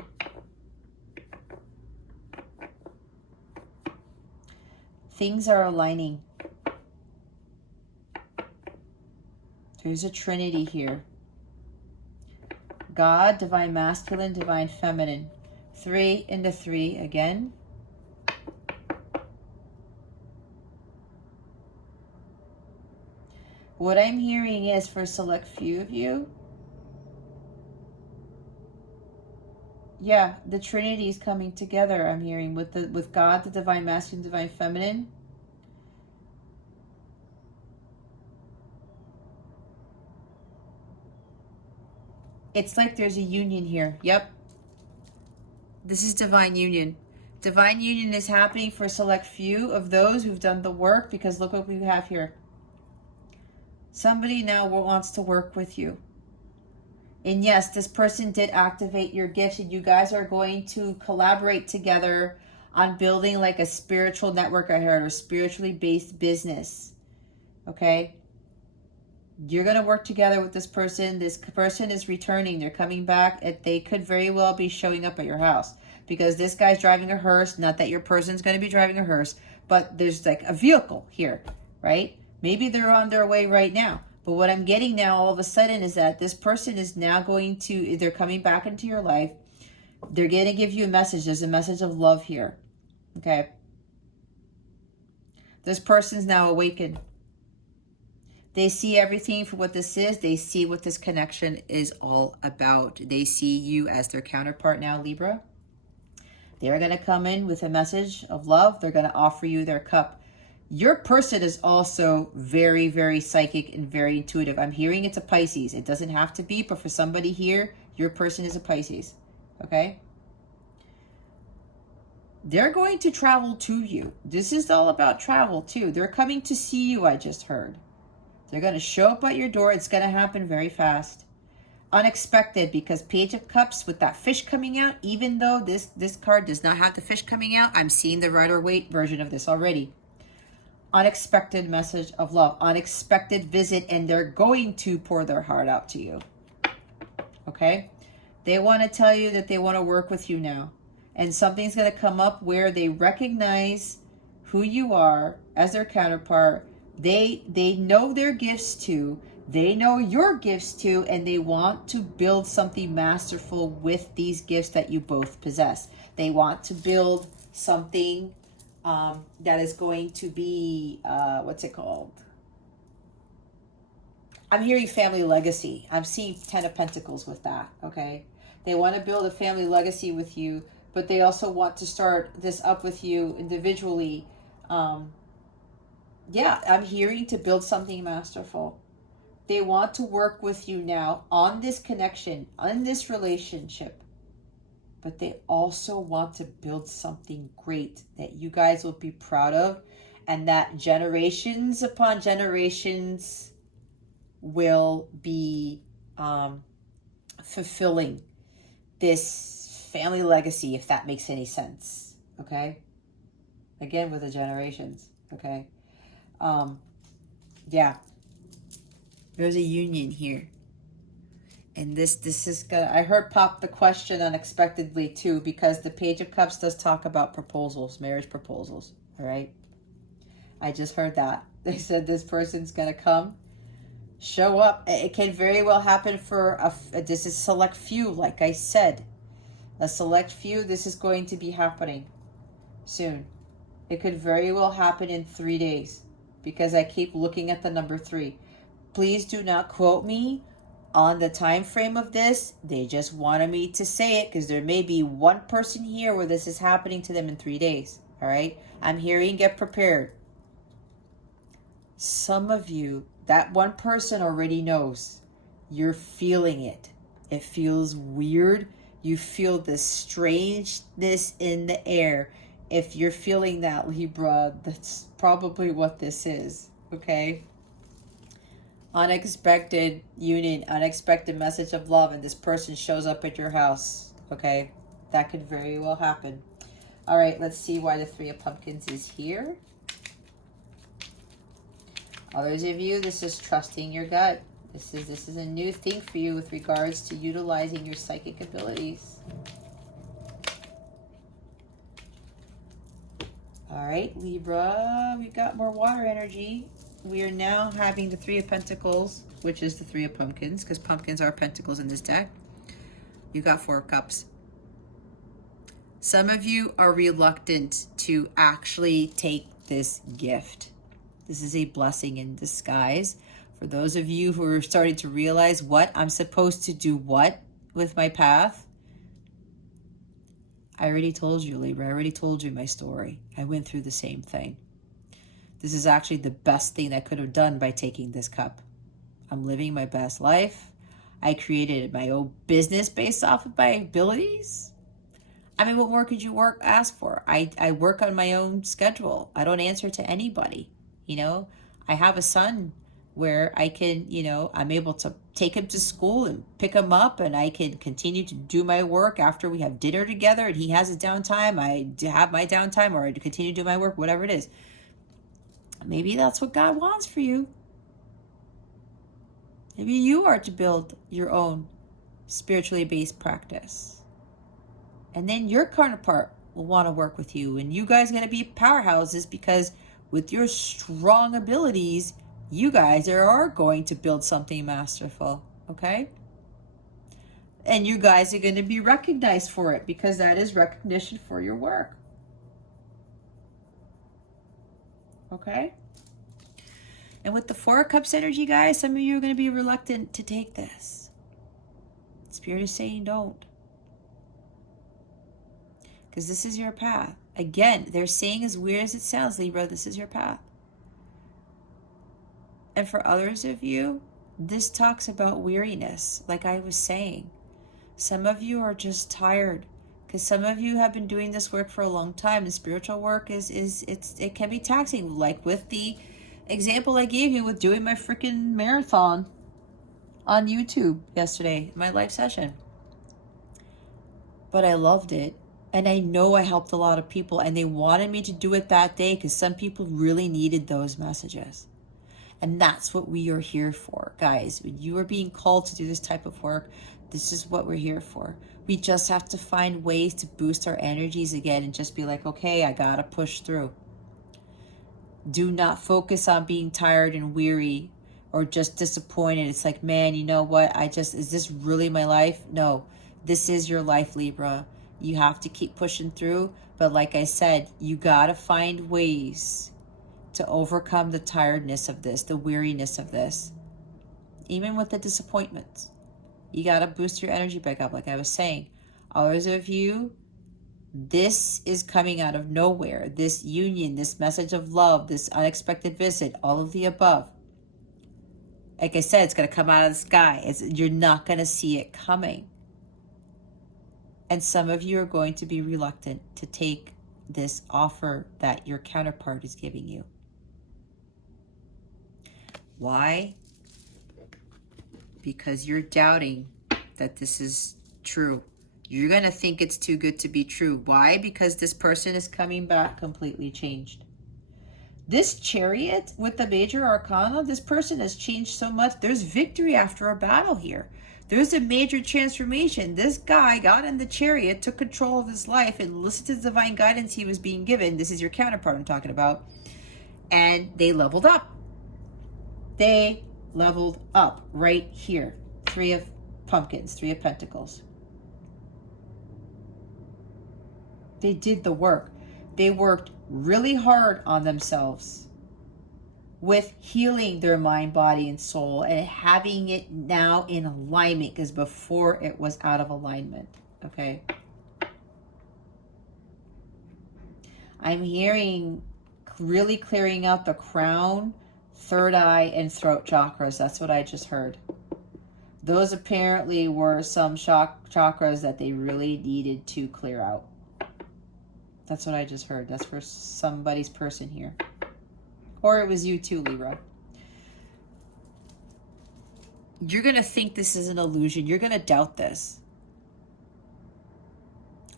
Things are aligning. There's a trinity here. God, divine masculine, divine feminine. 3 into 3 again. What I'm hearing is for a select few of you, yeah, the trinity is coming together, I'm hearing, with God, the divine masculine, divine feminine. It's like there's a union here. Yep. This is divine union. Divine union is happening for a select few of those who've done the work, because look what we have here. Somebody now wants to work with you. And yes, this person did activate your gifts, and you guys are going to collaborate together on building like a spiritual network, I heard, or spiritually based business. Okay? You're going to work together with this person. This person is returning. They're coming back. They could very well be showing up at your house, because this guy's driving a hearse. Not that your person's going to be driving a hearse, but there's like a vehicle here, right? Maybe they're on their way right now. But what I'm getting now all of a sudden is that this person is now going to, they're coming back into your life. They're going to give you a message. There's a message of love here. Okay. This person's now awakened. They see everything for what this is. They see what this connection is all about. They see you as their counterpart now, Libra. They're going to come in with a message of love. They're going to offer you their cup. Your person is also very, very psychic and very intuitive. I'm hearing it's a Pisces. It doesn't have to be, but for somebody here, your person is a Pisces. Okay? They're going to travel to you. This is all about travel too. They're coming to see you, I just heard. They're going to show up at your door. It's going to happen very fast. Unexpected, because Page of Cups with that fish coming out, even though this card does not have the fish coming out, I'm seeing the Rider-Waite version of this already. Unexpected message of love, unexpected visit, and they're going to pour their heart out to you. Okay? They want to tell you that they want to work with you now. And something's going to come up where they recognize who you are as their counterpart. They know their gifts too. They know your gifts too, and they want to build something masterful with these gifts that you both possess. They want to build something that is going to be, what's it called? I'm hearing family legacy. I'm seeing 10 of Pentacles with that, okay? They want to build a family legacy with you, but they also want to start this up with you individually. Yeah, I'm hearing to build something masterful. They want to work with you now on this connection, on this relationship. But they also want to build something great that you guys will be proud of, and that generations upon generations will be fulfilling this family legacy, if that makes any sense. Okay? Again, with the generations. Okay? Yeah. There's a union here. And this is gonna, I heard pop the question unexpectedly too, because the Page of Cups does talk about proposals, marriage proposals. All right. I just heard that. They said this person's gonna come, show up. It can very well happen for this is select few, like I said. A select few, this is going to be happening soon. It could very well happen in 3 days, because I keep looking at the number 3. Please do not quote me on the time frame of this. They just wanted me to say it, because there may be one person here where this is happening to them in 3 days. All right? I'm hearing get prepared. Some of you, that one person already knows. You're feeling it. It feels weird. You feel this strangeness in the air. If you're feeling that, Libra, that's probably what this is. Okay? Unexpected union, unexpected message of love, and this person shows up at your house. Okay? That could very well happen. All right, let's see why the 3 of Pumpkins is here. Others of you, this is trusting your gut. This is a new thing for you with regards to utilizing your psychic abilities. All right, Libra, we got more water energy. We are now having the 3 of Pentacles, which is the 3 of Pumpkins, because pumpkins are pentacles in this deck. You got 4 of Cups. Some of you are reluctant to actually take this gift. This is a blessing in disguise. For those of you who are starting to realize what I'm supposed to do what with my path, I already told you, Libra. I already told you my story. I went through the same thing. This is actually the best thing I could have done by taking this cup. I'm living my best life. I created my own business based off of my abilities. I mean, what more could you ask for? I work on my own schedule. I don't answer to anybody. You know, I have a son where I can, you know, I'm able to take him to school and pick him up, and I can continue to do my work after we have dinner together and he has his downtime. I have my downtime, or I continue to do my work, whatever it is. Maybe that's what God wants for you. Maybe you are to build your own spiritually based practice. And then your counterpart will want to work with you. And you guys are going to be powerhouses, because with your strong abilities, you guys are going to build something masterful. Okay? And you guys are going to be recognized for it, because that is recognition for your work. Okay? And with the Four of Cups energy, guys, some of you are going to be reluctant to take this. Spirit is saying don't. Because this is your path. Again, they're saying, as weird as it sounds, Libra, this is your path. And for others of you, this talks about weariness, like I was saying. Some of you are just tired, because some of you have been doing this work for a long time, and spiritual work it can be taxing, like with the example I gave you with doing my freaking marathon on YouTube yesterday, my live session. But I loved it. And I know I helped a lot of people, and they wanted me to do it that day because some people really needed those messages. And that's what we are here for, guys. When you are being called to do this type of work, this is what we're here for. We just have to find ways to boost our energies again and just be like, okay, I gotta push through. Do not focus on being tired and weary or just disappointed. It's like, man, you know what? Is this really my life? No, this is your life, Libra. You have to keep pushing through. But like I said, you got to find ways to overcome the tiredness of this, the weariness of this. Even with the disappointments, you got to boost your energy back up. Like I was saying, others of you, this is coming out of nowhere. This union, this message of love, this unexpected visit, all of the above. Like I said, it's going to come out of the sky. You're not going to see it coming. And some of you are going to be reluctant to take this offer that your counterpart is giving you. Why? Because you're doubting that this is true. You're going to think it's too good to be true. Why? Because this person is coming back completely changed. This Chariot with the major arcana, this person has changed so much. There's victory after a battle here. There's a major transformation. This guy got in the Chariot, took control of his life, and listened to the divine guidance he was being given. This is your counterpart I'm talking about. And they leveled up. They leveled up right here. Three of Pumpkins, Three of Pentacles. They did the work. They worked really hard on themselves with healing their mind, body, and soul, and having it now in alignment, because before it was out of alignment. Okay. I'm hearing really clearing out the crown, third eye, and throat chakras. That's what I just heard. Those apparently were some chakras that they really needed to clear out. That's what I just heard. That's for somebody's person here. Or it was you too, Libra. You're going to think this is an illusion. You're going to doubt this.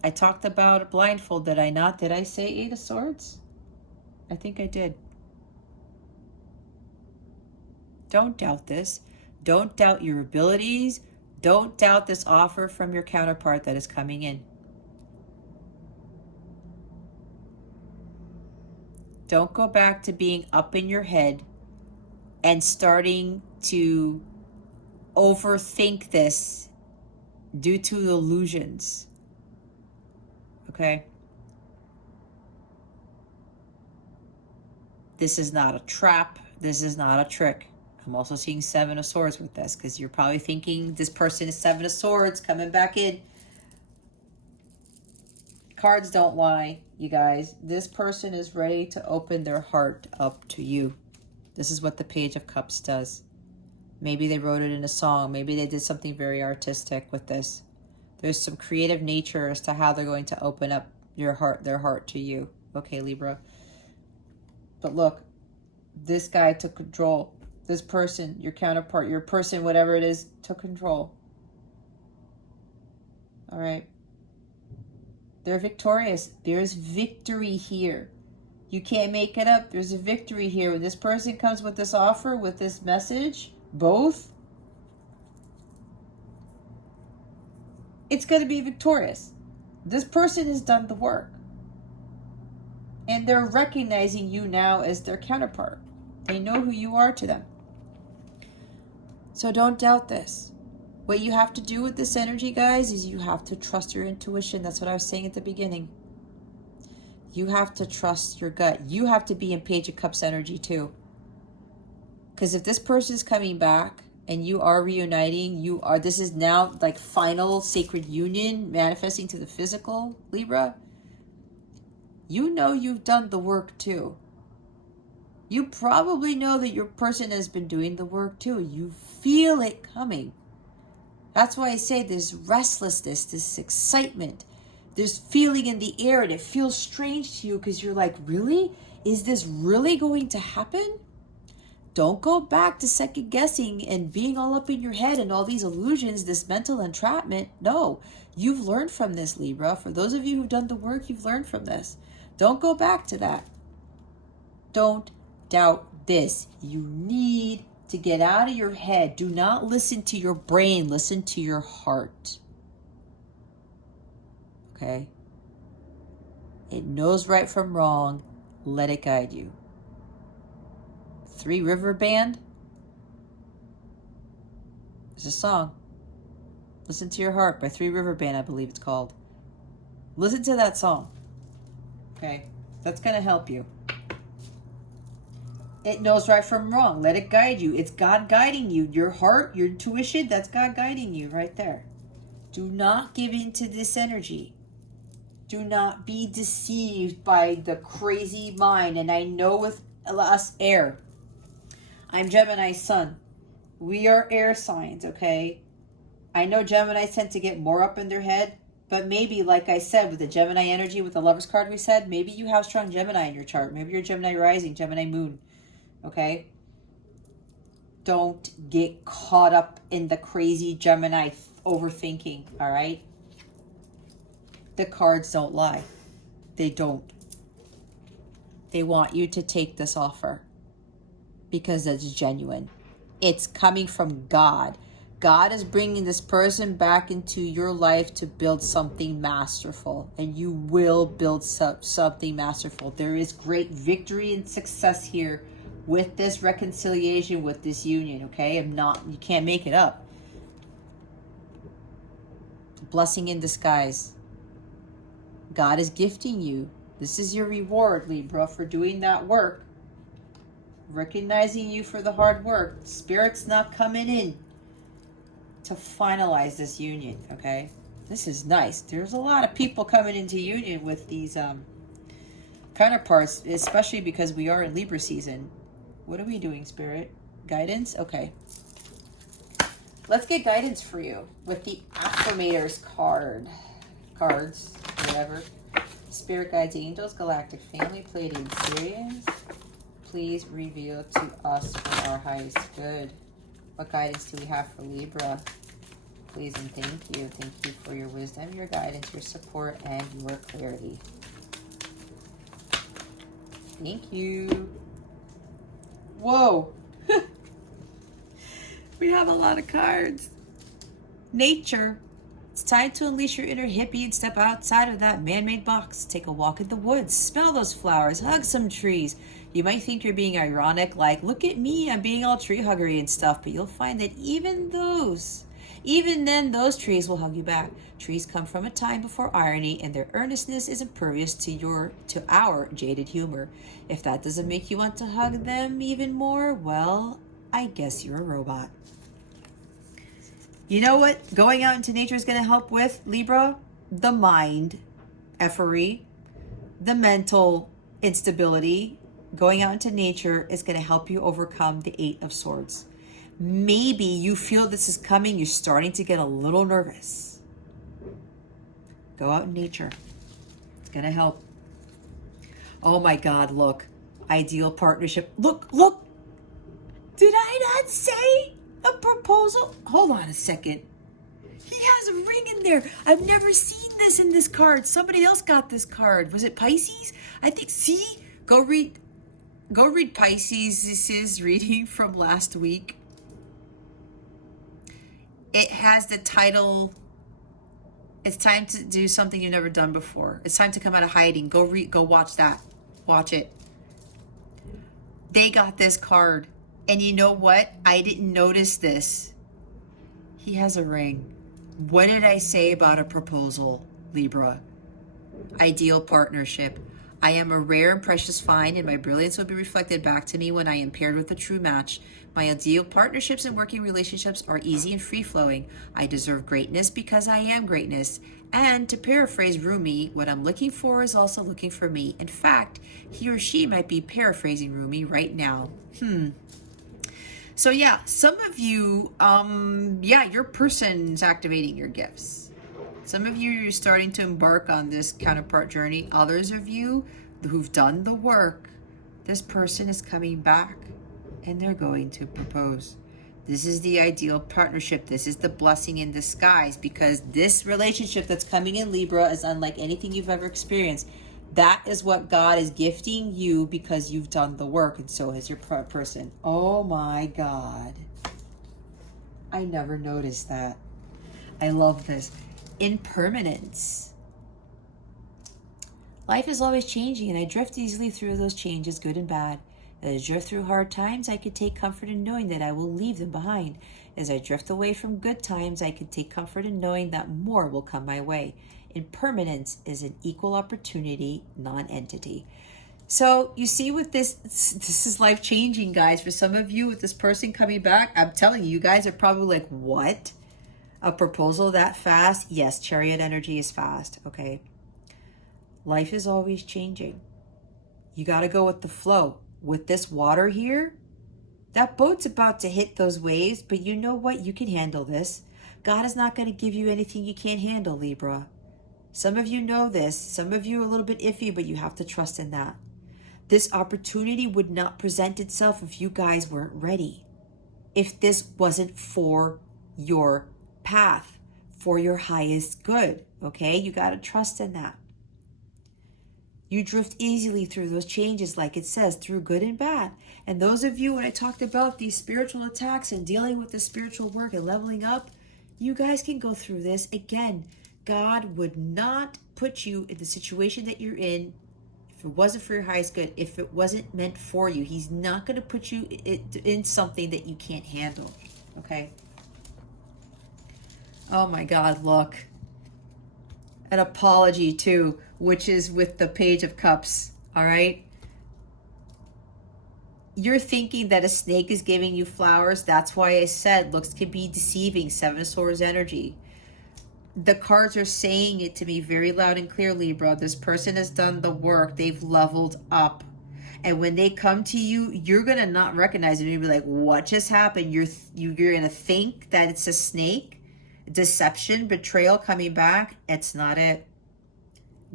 I talked about a blindfold, did I not? Did I say Eight of Swords? I think I did. Don't doubt this. Don't doubt your abilities. Don't doubt this offer from your counterpart that is coming in. Don't go back to being up in your head and starting to overthink this due to illusions. Okay? This is not a trap. This is not a trick. I'm also seeing Seven of Swords with this, because you're probably thinking this person is Seven of Swords coming back in. Cards don't lie, you guys. This person is ready to open their heart up to you. This is what the Page of Cups does. Maybe they wrote it in a song. Maybe they did something very artistic with this. There's some creative nature as to how they're going to open up their heart to you. Okay, Libra. But look, this guy took control. This person, your counterpart, your person, whatever it is, took control. All right. They're victorious. There's victory here. You can't make it up. There's a victory here. When this person comes with this offer, with this message, both, it's going to be victorious. This person has done the work. And they're recognizing you now as their counterpart. They know who you are to them. So don't doubt this. What you have to do with this energy, guys, is you have to trust your intuition. That's what I was saying at the beginning. You have to trust your gut. You have to be in Page of Cups energy too. Because if this person is coming back and you are reuniting, this is now like final sacred union manifesting to the physical, Libra. You know you've done the work too. You probably know that your person has been doing the work too. You feel it coming. That's why I say this restlessness, this excitement, there's feeling in the air, and it feels strange to you because you're like, really? Is this really going to happen? Don't go back to second guessing and being all up in your head and all these illusions, this mental entrapment. No, you've learned from this, Libra. For those of you who've done the work, you've learned from this. Don't go back to that. Don't doubt this. You need to get out of your head. Do not listen to your brain. Listen to your heart. Okay? It knows right from wrong. Let it guide you. Three River Band. It's a song. Listen to Your Heart by Three River Band, I believe it's called. Listen to that song. Okay? That's going to help you. It knows right from wrong. Let it guide you. It's God guiding you. Your heart, your intuition, that's God guiding you right there. Do not give in to this energy. Do not be deceived by the crazy mind. And I know with us air, I'm Gemini sun. We are air signs, okay? I know Geminis tend to get more up in their head, but maybe, like I said, with the Gemini energy, with the Lovers card we said, maybe you have strong Gemini in your chart. Maybe you're Gemini rising, Gemini moon, okay? Don't get caught up in the crazy Gemini overthinking, all right? The cards don't lie. They don't. They want you to take this offer because it's genuine. It's coming from God. God is bringing this person back into your life to build something masterful, and you will build something masterful. There is great victory and success here with this reconciliation, with this union, okay? You can't make it up. Blessing in disguise. God is gifting you. This is your reward, Libra, for doing that work. Recognizing you for the hard work. Spirit's not coming in to finalize this union, okay? This is nice. There's a lot of people coming into union with these counterparts, especially because we are in Libra season. What are we doing, Spirit? Guidance? Okay. Let's get guidance for you with the Affirmators cards, whatever. Spirit guides, angels, galactic family, Pleiadian Sirians. Please reveal to us for our highest good. What guidance do we have for Libra? Please and thank you. Thank you for your wisdom, your guidance, your support, and your clarity. Thank you. Whoa. We have a lot of cards. Nature. It's time to unleash your inner hippie and step outside of that man-made box. Take a walk in the woods. Smell those flowers. Hug some trees. You might think you're being ironic, like, look at me, I'm being all tree huggery and stuff. But you'll find that even then, those trees will hug you back. Trees come from a time before irony, and their earnestness is impervious to our jaded humor. If that doesn't make you want to hug them even more, well, I guess you're a robot. You know what going out into nature is going to help with, Libra? The mind effery, the mental instability. Going out into nature is going to help you overcome the Eight of Swords. Maybe you feel this is coming. You're starting to get a little nervous. Go out in nature. It's going to help. Oh my God, look. Ideal partnership. Look, look. Did I not say a proposal? Hold on a second. He has a ring in there. I've never seen this in this card. Somebody else got this card. Was it Pisces? I think, see? Go read Pisces. This is reading from last week. It has the title, it's time to do something you've never done before. It's time to come out of hiding. Go watch that. Watch it. They got this card. And you know what? I didn't notice this. He has a ring. What did I say about a proposal, Libra? Ideal partnership. I am a rare and precious find, and my brilliance will be reflected back to me when I am paired with a true match. My ideal partnerships and working relationships are easy and free-flowing. I deserve greatness because I am greatness. And to paraphrase Rumi, what I'm looking for is also looking for me. In fact, he or she might be paraphrasing Rumi right now. So yeah, some of you, your person's activating your gifts. Some of you are starting to embark on this counterpart journey. Others of you who've done the work, this person is coming back and they're going to propose. This is the ideal partnership. This is the blessing in disguise, because this relationship that's coming in, Libra, is unlike anything you've ever experienced. That is what God is gifting you because you've done the work, and so has your person. Oh my God. I never noticed that. I love this. Impermanence. Life is always changing, and I drift easily through those changes, good and bad. As I drift through hard times, I could take comfort in knowing that I will leave them behind. As I drift away from good times, I could take comfort in knowing that more will come my way. Impermanence is an equal opportunity non-entity. So you see with this is life changing, guys. For some of you, with this person coming back, I'm telling you, you guys are probably like, what? A proposal that fast? Yes, chariot energy is fast, okay? Life is always changing. You got to go with the flow. With this water here, that boat's about to hit those waves, but you know what? You can handle this. God is not going to give you anything you can't handle, Libra. Some of you know this. Some of you are a little bit iffy, but you have to trust in that. This opportunity would not present itself if you guys weren't ready. If this wasn't for your path, for your highest good, okay? You got to trust in that. You drift easily through those changes, like it says, through good and bad. And those of you, when I talked about these spiritual attacks and dealing with the spiritual work and leveling up, you guys can go through this. Again, God would not put you in the situation that you're in if it wasn't for your highest good, if it wasn't meant for you. He's not going to put you in something that you can't handle, okay? Oh my God, look. An apology too, which is with the Page of Cups, all right? You're thinking that a snake is giving you flowers. That's why I said looks can be deceiving. Seven of Swords energy. The cards are saying it to me very loud and clear, Libra. This person has done the work. They've leveled up. And when they come to you, you're going to not recognize it. You're going to be like, what just happened? You're going to think that it's a snake. Deception, betrayal coming back. It's not it.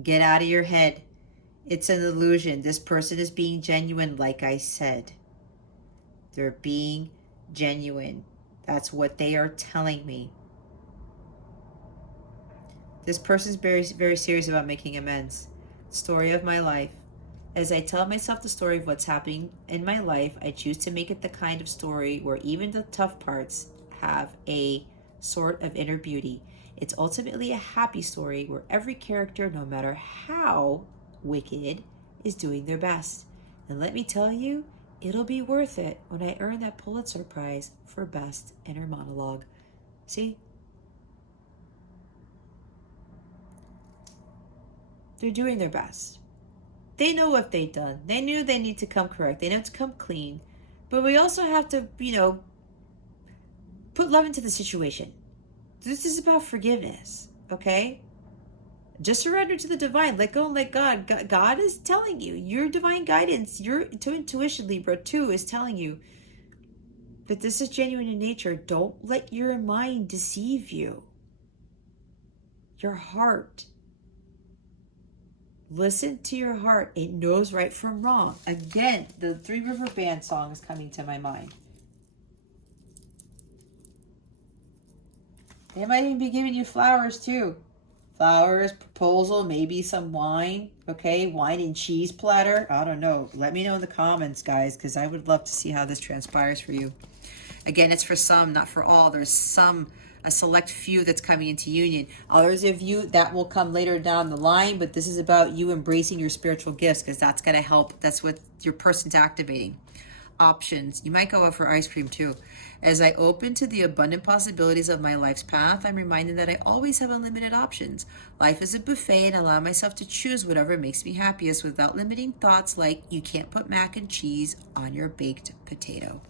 Get out of your head. It's an illusion. This person is being genuine, like I said. They're being genuine. That's what they are telling me. This person's very, very serious about making amends. Story of my life. As I tell myself the story of what's happening in my life, I choose to make it the kind of story where even the tough parts have a sort of inner beauty. It's ultimately a happy story where every character, no matter how wicked, is doing their best. And let me tell you, it'll be worth it when I earn that Pulitzer Prize for Best Inner Monologue. See? They're doing their best. They know what they've done. They knew they need to come correct. They know to come clean. But we also have to, put love into the situation. This is about forgiveness, okay? Just surrender to the divine. Let go and let God. God is telling you. Your divine guidance, your intuition, Libra, too, is telling you that this is genuine in nature. Don't let your mind deceive you. Your heart. Listen to your heart. It knows right from wrong. Again, the Three River Band song is coming to my mind. They might even be giving you flowers too. Flowers, proposal, maybe some wine. Okay, wine and cheese platter. I don't know. Let me know in the comments, guys, because I would love to see how this transpires for you. Again, it's for some, not for all. There's a select few that's coming into union. Others of you, that will come later down the line, but this is about you embracing your spiritual gifts, because that's going to help. That's what your person's activating. Options. You might go out for ice cream too. As I open to the abundant possibilities of my life's path, I'm reminded that I always have unlimited options. Life is a buffet, and I allow myself to choose whatever makes me happiest without limiting thoughts like you can't put mac and cheese on your baked potato.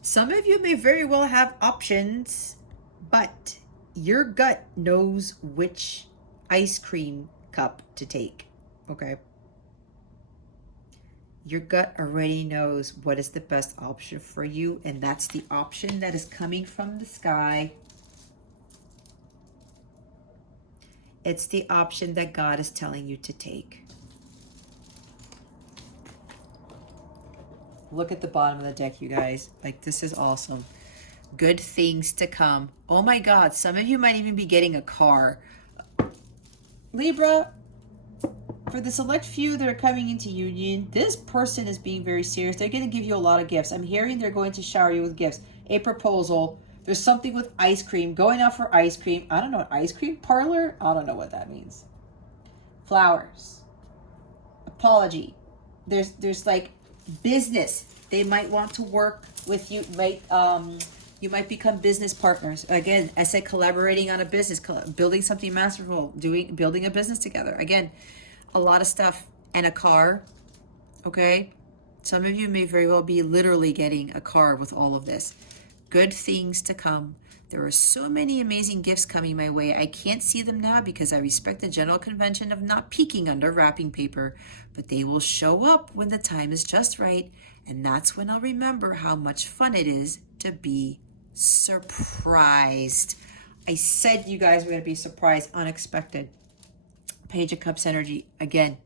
Some of you may very well have options, but your gut knows which ice cream cup to take, okay? Your gut already knows what is the best option for you, and that's the option that is coming from the sky. It's the option that God is telling you to take. Look at the bottom of the deck, you guys. Like, this is awesome. Good things to come. Oh my God, some of you might even be getting a car. Libra, for the select few that are coming into union, this person is being very serious. They're going to give you a lot of gifts. I'm hearing they're going to shower you with gifts. A proposal. There's something with ice cream. Going out for ice cream. I don't know. An ice cream parlor? I don't know what that means. Flowers. Apology. There's like business. They might want to work with you. You might become business partners. Again, I said collaborating on a business, building something masterful, building a business together. Again, a lot of stuff, and a car, okay? Some of you may very well be literally getting a car with all of this. Good things to come. There are so many amazing gifts coming my way. I can't see them now because I respect the general convention of not peeking under wrapping paper, but they will show up when the time is just right, and that's when I'll remember how much fun it is to be surprised. I said you guys were going to be surprised, unexpected. Page of Cups energy again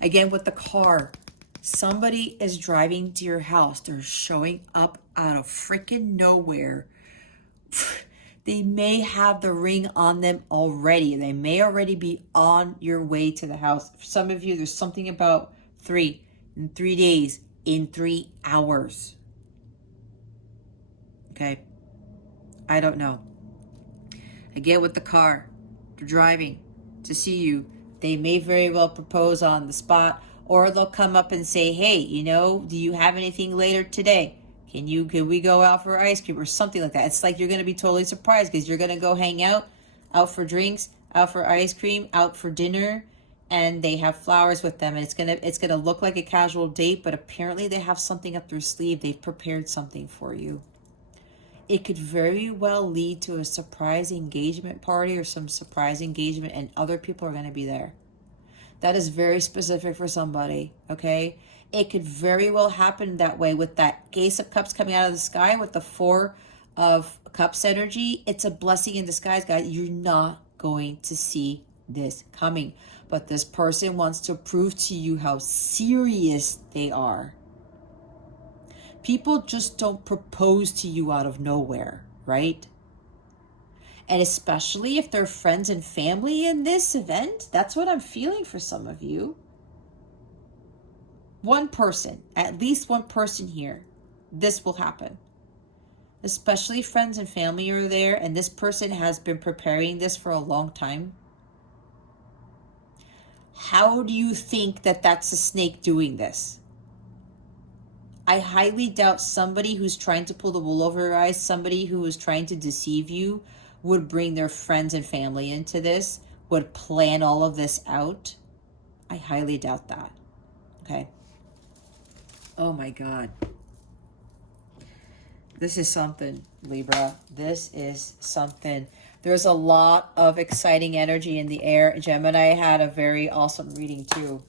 with the car. Somebody is driving to your house. They're showing up out of freaking nowhere. They may have the ring on them already. They may already be on your way to the house. For some of you, there's something about in 3 days, in 3 hours. Okay, I don't know. Again with the car, they're driving to see you. They may very well propose on the spot, or they'll come up and say, hey, do you have anything later today? Can we go out for ice cream or something like that? It's like you're going to be totally surprised because you're going to go hang out for drinks, out for ice cream, out for dinner, and they have flowers with them, and it's gonna look like a casual date, but apparently they have something up their sleeve. They've prepared something for you. It could very well lead to a surprise engagement party or some surprise engagement, and other people are going to be there. That is very specific for somebody, okay? It could very well happen that way with that Ace of Cups coming out of the sky with the Four of Cups energy. It's a blessing in disguise, guys. You're not going to see this coming. But this person wants to prove to you how serious they are. People just don't propose to you out of nowhere, right? And especially if they're friends and family in this event, that's what I'm feeling for some of you. One person, at least one person here, this will happen. Especially friends and family are there, and this person has been preparing this for a long time. How do you think that that's a snake doing this? I highly doubt somebody who's trying to pull the wool over your eyes, somebody who is trying to deceive you, would bring their friends and family into this, would plan all of this out. I highly doubt that. Okay. Oh my God. This is something, Libra. This is something. There's a lot of exciting energy in the air. Gemini had a very awesome reading too.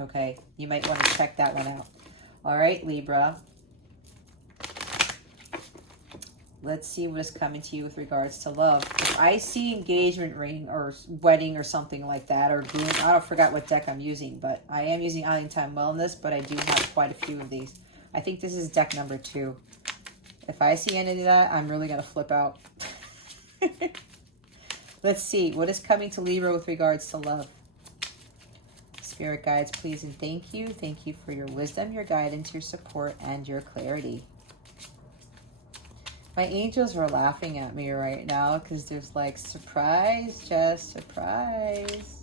Okay, you might want to check that one out. All right, Libra. Let's see what is coming to you with regards to love. If I see engagement ring or wedding or something like that, or groom, I don't forget what deck I'm using, but I am using Island Time Wellness, but I do have quite a few of these. I think this is deck number 2. If I see any of that, I'm really going to flip out. Let's see what is coming to Libra with regards to love. Spirit guides, please and thank you. Thank you for your wisdom, your guidance, your support, and your clarity. My angels are laughing at me right now because there's like, surprise, just surprise.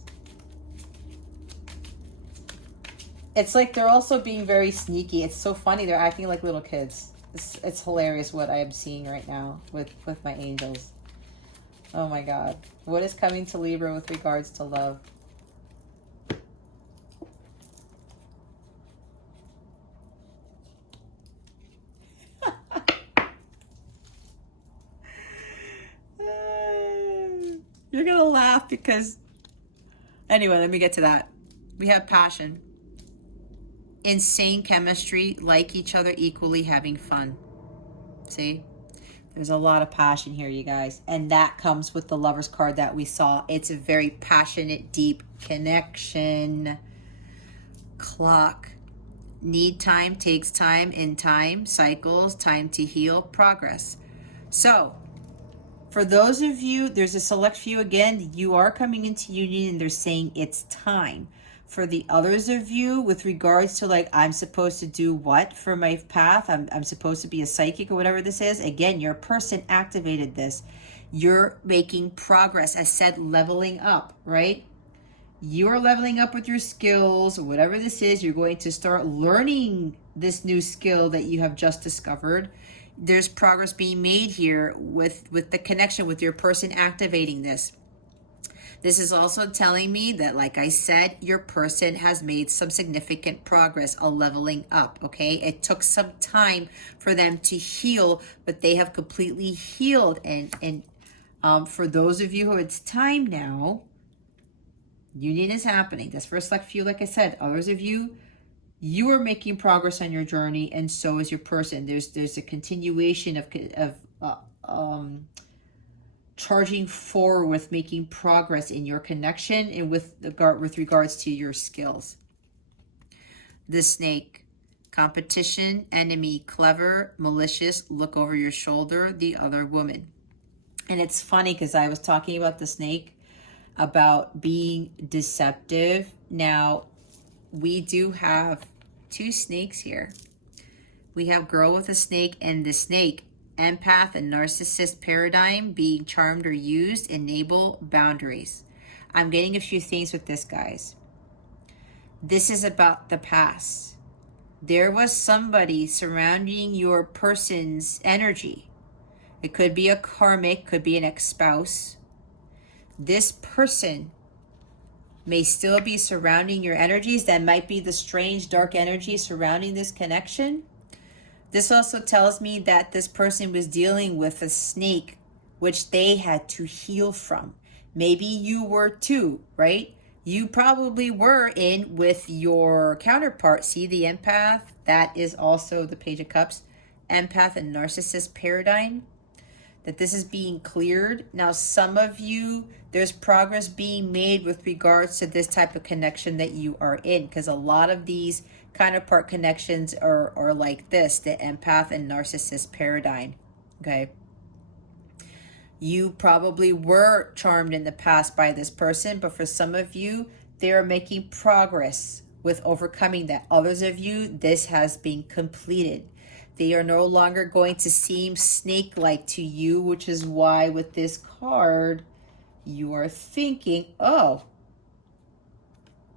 It's like they're also being very sneaky. It's so funny. They're acting like little kids. It's hilarious what I am seeing right now with my angels. Oh my God. What is coming to Libra with regards to love? You're going to laugh because... Anyway, let me get to that. We have passion. Insane chemistry, like each other equally, having fun. See? There's a lot of passion here, you guys. And that comes with the Lover's card that we saw. It's a very passionate, deep connection. Clock. Need time, takes time, in time, cycles, time to heal, progress. So, for those of you, there's a select few again, you are coming into union and they're saying it's time. For the others of you, with regards to like, I'm supposed to do what for my path? I'm supposed to be a psychic or whatever this is. Again, your person activated this. You're making progress. I said leveling up, right? You're leveling up with your skills, whatever this is. You're going to start learning this new skill that you have just discovered. There's progress being made here with the connection with your person activating this. This is also telling me that, like I said, your person has made some significant progress, a leveling up, okay? It took some time for them to heal, but they have completely healed. And for those of you who it's time now, union is happening. That's for a select few, like I said. Others of you, you are making progress on your journey, and so is your person. There's a continuation of charging forward with making progress in your connection and with regards to your skills. The snake, competition, enemy, clever, malicious, look over your shoulder, the other woman. And it's funny because I was talking about the snake, about being deceptive. Now, we do have 2 snakes here. We have girl with a snake and the snake. Empath and narcissist paradigm, being charmed or used, enable boundaries. I'm getting a few things with this, guys. This is about the past. There was somebody surrounding your person's energy. It could be a karmic, could be an ex-spouse. This person may still be surrounding your energies. That might be the strange dark energy surrounding this connection. This also tells me that this person was dealing with a snake, which they had to heal from. Maybe you were too, right? You probably were in with your counterpart. See the empath? That is also the Page of Cups. Empath and narcissist paradigm. That this is being cleared. Now, some of you, there's progress being made with regards to this type of connection that you are in, because a lot of these counterpart connections are like this, the empath and narcissist paradigm, okay? You probably were charmed in the past by this person, but for some of you, they are making progress with overcoming that. Others of you, this has been completed. They are no longer going to seem snake-like to you, which is why with this card, you are thinking, oh,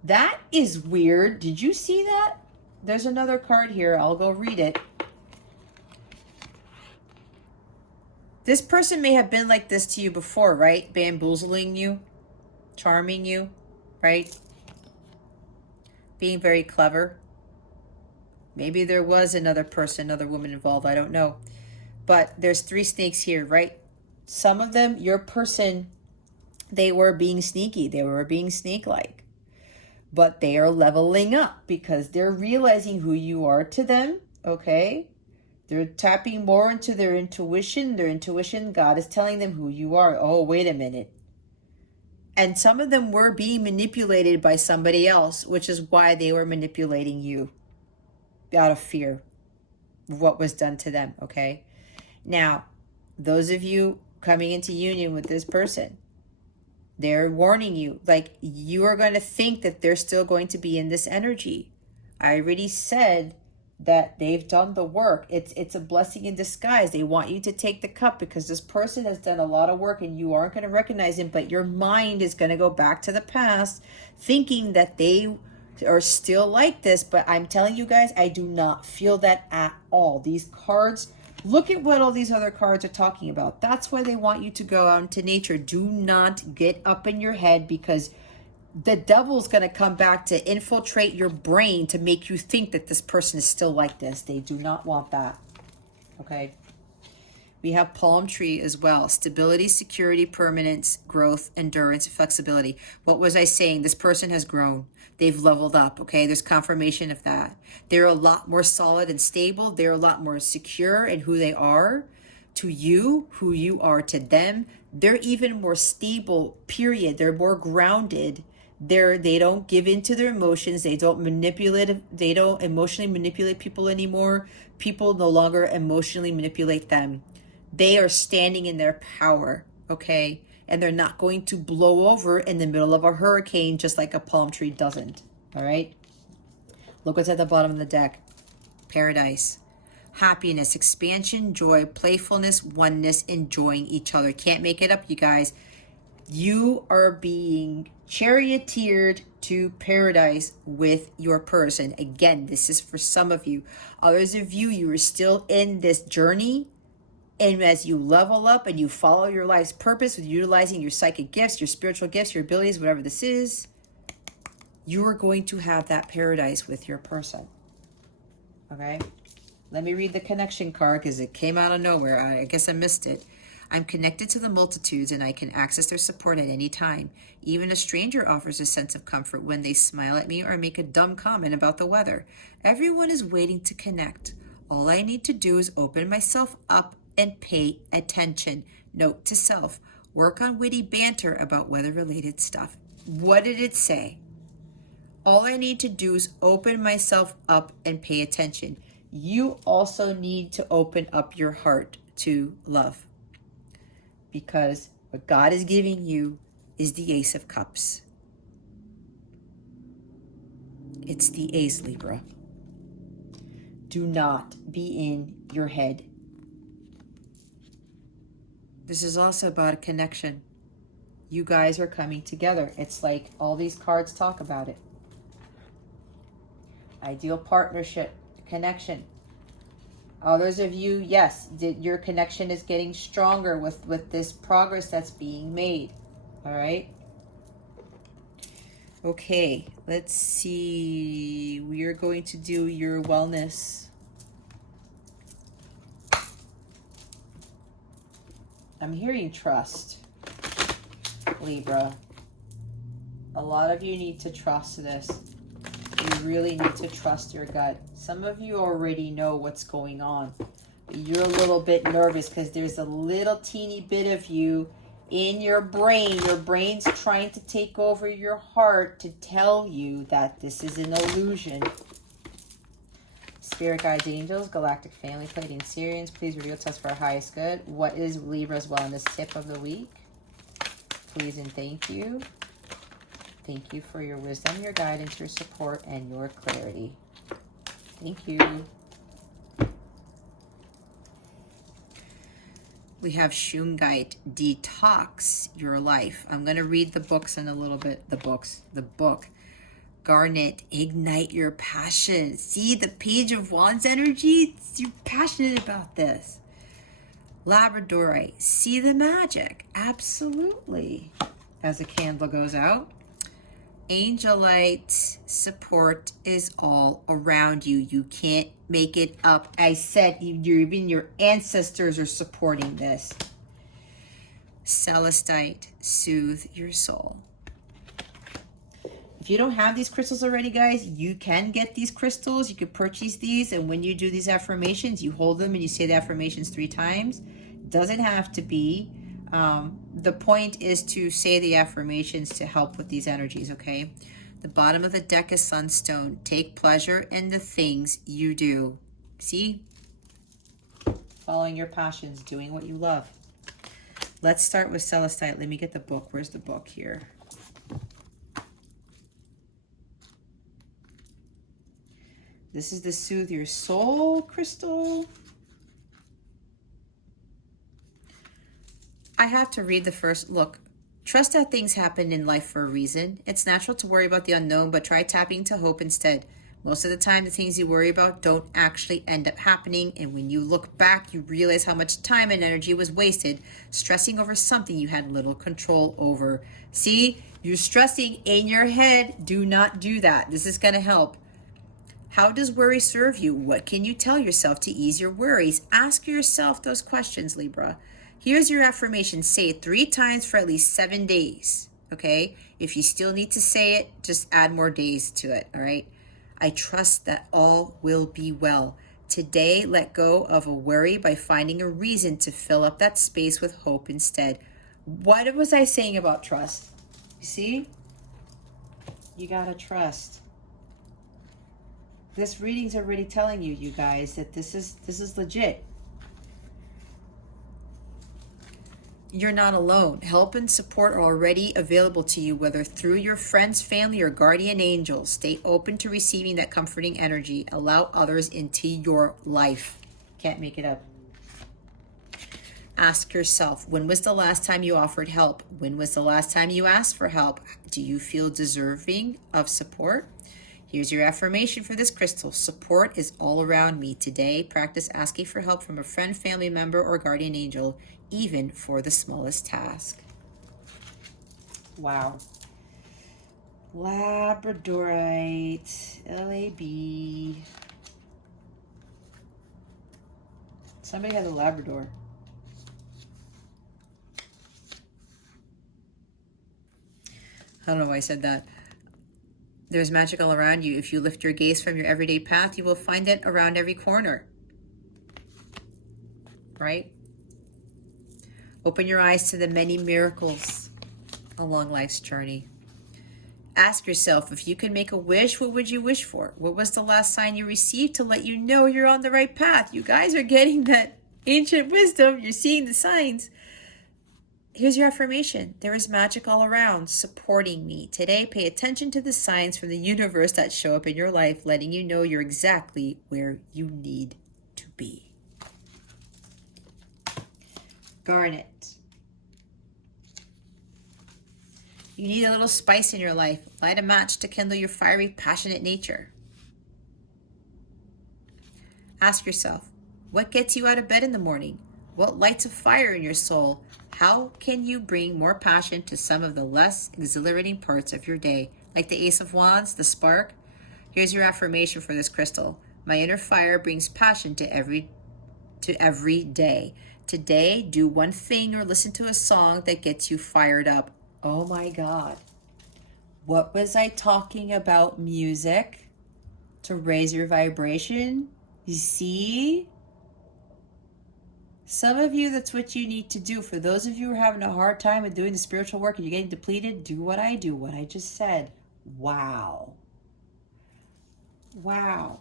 that is weird. Did you see that? There's another card here. I'll go read it. This person may have been like this to you before, right? Bamboozling you, charming you, right? Being very clever. Maybe there was another person, another woman involved. I don't know. But there's 3 snakes here, right? Some of them, your person, they were being sneaky. They were being snake-like. But they are leveling up because they're realizing who you are to them, okay? They're tapping more into their intuition. Their intuition, God is telling them who you are. Oh, wait a minute. And some of them were being manipulated by somebody else, which is why they were manipulating you out of fear of what was done to them, okay? Now, those of you coming into union with this person, they're warning you, like, you are going to think that they're still going to be in this energy. I already said that they've done the work. It's a blessing in disguise. They want you to take the cup because this person has done a lot of work and you aren't going to recognize him, but your mind is going to go back to the past thinking that they are still like this. But I'm telling you guys, I do not feel that at all. These cards, look at what all these other cards are talking about. That's why they want you to go out into nature. Do not get up in your head, because the devil's going to come back to infiltrate your brain to make you think that this person is still like this. They do not want that. Okay. We have palm tree as well. Stability, security, permanence, growth, endurance, flexibility. What was I saying? This person has grown. They've leveled up. Okay. There's confirmation of that. They're a lot more solid and stable. They're a lot more secure in who they are to you, who you are to them. They're even more stable, period. They're more grounded. They don't give in to their emotions. They don't emotionally manipulate people anymore. People no longer emotionally manipulate them. They are standing in their power, okay? And they're not going to blow over in the middle of a hurricane just like a palm tree doesn't, all right? Look what's at the bottom of the deck. Paradise. Happiness, expansion, joy, playfulness, oneness, enjoying each other. Can't make it up, you guys. You are being charioteered to paradise with your person. Again, this is for some of you. Others of you, you are still in this journey. And as you level up and you follow your life's purpose with utilizing your psychic gifts, your spiritual gifts, your abilities, whatever this is, you are going to have that paradise with your person. Okay? Let me read the connection card because it came out of nowhere. I guess I missed it. I'm connected to the multitudes and I can access their support at any time. Even a stranger offers a sense of comfort when they smile at me or make a dumb comment about the weather. Everyone is waiting to connect. All I need to do is open myself up and pay attention. Note to self, work on witty banter about weather-related stuff. What did it say? All I need to do is open myself up and pay attention. You also need to open up your heart to love, because what God is giving you is the Ace of Cups. It's the Ace, Libra. Do not be in your head. This is also about a connection. You guys are coming together. It's like all these cards talk about it. Ideal partnership, connection. Others of you, yes, your connection is getting stronger with this progress that's being made. All right. Okay, let's see. We are going to do your wellness. I'm hearing trust, Libra. A lot of you need to trust this. You really need to trust your gut. Some of you already know what's going on. But you're a little bit nervous because there's a little teeny bit of you in your brain. Your brain's trying to take over your heart to tell you that this is an illusion. Spirit guides, angels, galactic family, Pleiadian Syrians, please reveal to us for our highest good. What is Libra's wellness tip of the week? Please and thank you. Thank you for your wisdom, your guidance, your support, and your clarity. Thank you. We have Shungite, detox your life. I'm going to read the books in a little bit. The book. Garnet, ignite your passion. See the Page of Wands energy? You're passionate about this. Labradorite, see the magic. Absolutely. As the candle goes out. Angelite, support is all around you. You can't make it up. I said even your ancestors are supporting this. Celestite, soothe your soul. If you don't have these crystals already, guys, you can get these crystals. You could purchase these, and when you do these affirmations, you hold them and you say the affirmations 3 times. Doesn't have to be. The point is to say the affirmations to help with these energies, okay? The bottom of the deck is Sunstone. Take pleasure in the things you do. See? Following your passions, doing what you love. Let's start with Celestite. Let me get the book. Where's the book here? This is the Soothe Your Soul crystal. I have to read the first. Look, trust that things happen in life for a reason. It's natural to worry about the unknown, but try tapping to hope instead. Most of the time, the things you worry about don't actually end up happening, and when you look back, you realize how much time and energy was wasted stressing over something you had little control over. See, you're stressing in your head. Do not do that. This is going to help. How does worry serve you? What can you tell yourself to ease your worries? Ask yourself those questions, Libra. Here's your affirmation. Say it 3 times for at least 7 days, okay? If you still need to say it, just add more days to it, all right? I trust that all will be well. Today, let go of a worry by finding a reason to fill up that space with hope instead. What was I saying about trust? You see? You gotta trust. This reading's already telling you, you guys, that this is legit. You're not alone. Help and support are already available to you, whether through your friends, family, or guardian angels. Stay open to receiving that comforting energy. Allow others into your life. Can't make it up. Ask yourself, when was the last time you offered help? When was the last time you asked for help? Do you feel deserving of support? Here's your affirmation for this crystal. Support is all around me. Today, practice asking for help from a friend, family member, or guardian angel, even for the smallest task. Wow. Labradorite, LAB. Somebody has a Labrador. I don't know why I said that. There's magic all around you. If you lift your gaze from your everyday path, you will find it around every corner. Right? Open your eyes to the many miracles along life's journey. Ask yourself, if you could make a wish, what would you wish for? What was the last sign you received to let you know you're on the right path? You guys are getting that ancient wisdom. You're seeing the signs. Here's your affirmation. There is magic all around, supporting me. Today, pay attention to the signs from the universe that show up in your life, letting you know you're exactly where you need to be. Garnet. You need a little spice in your life. Light a match to kindle your fiery, passionate nature. Ask yourself, what gets you out of bed in the morning? What lights a fire in your soul? How can you bring more passion to some of the less exhilarating parts of your day? Like the Ace of Wands, the spark? Here's your affirmation for this crystal. My inner fire brings passion to every day. Today, do one thing or listen to a song that gets you fired up. Oh my God. What was I talking about? Music to raise your vibration? You see? Some of you, that's what you need to do. For those of you who are having a hard time with doing the spiritual work and you're getting depleted, do what I do, what I just said. Wow. Wow.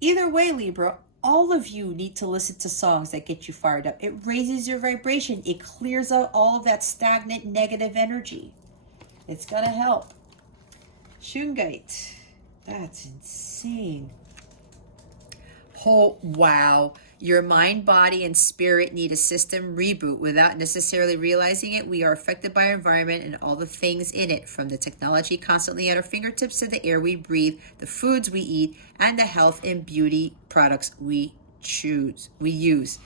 Either way, Libra, all of you need to listen to songs that get you fired up. It raises your vibration. It clears out all of that stagnant negative energy. It's going to help. Shungite. That's insane. Oh, wow. Your mind, body, and spirit need a system reboot. Without necessarily realizing it, we are affected by our environment and all the things in it, from the technology constantly at our fingertips to the air we breathe, the foods we eat, and the health and beauty products we use.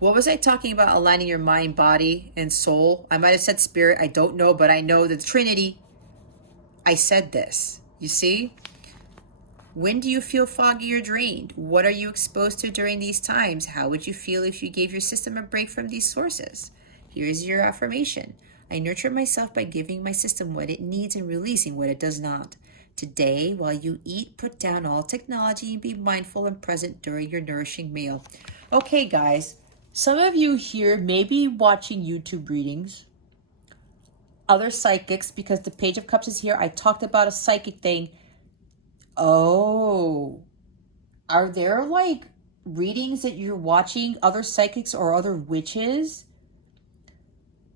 What was I talking about aligning your mind, body, and soul? I might have said spirit. I don't know, but I know the Trinity. I said this. You see? When do you feel foggy or drained? What are you exposed to during these times? How would you feel if you gave your system a break from these sources? Here's your affirmation. I nurture myself by giving my system what it needs and releasing what it does not. Today, while you eat, put down all technology and be mindful and present during your nourishing meal. Okay, guys, some of you here may be watching YouTube readings, other psychics, because the Page of Cups is here. I talked about a psychic thing. Oh, are there like readings that you're watching, other psychics or other witches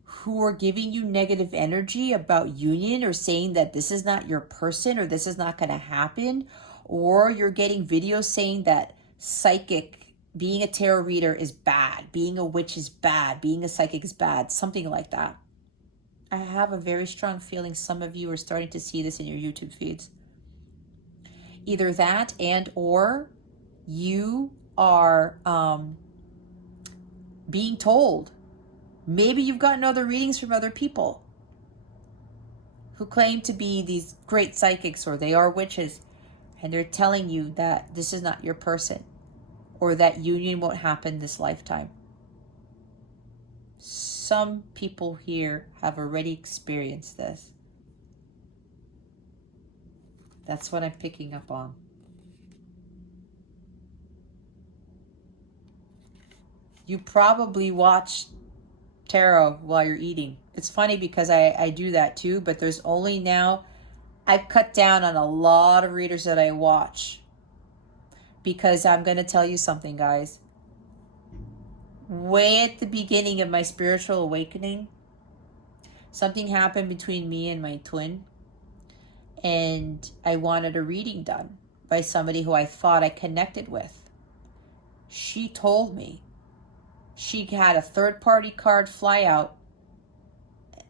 who are giving you negative energy about union, or saying that this is not your person or this is not going to happen? Or you're getting videos saying that psychic, being a tarot reader is bad, being a witch is bad, being a psychic is bad, something like that. I have a very strong feeling some of you are starting to see this in your YouTube feeds. Either that, and or you are being told. Maybe you've gotten other readings from other people who claim to be these great psychics, or they are witches, and they're telling you that this is not your person, or that union won't happen this lifetime. Some people here have already experienced this. That's what I'm picking up on. You probably watch tarot while you're eating. It's funny because I do that too, but there's only now, I've cut down on a lot of readers that I watch, because I'm going to tell you something, guys. Way at the beginning of my spiritual awakening, something happened between me and my twin, and I wanted a reading done by somebody who I thought I connected with. She told me she had a third-party card fly out,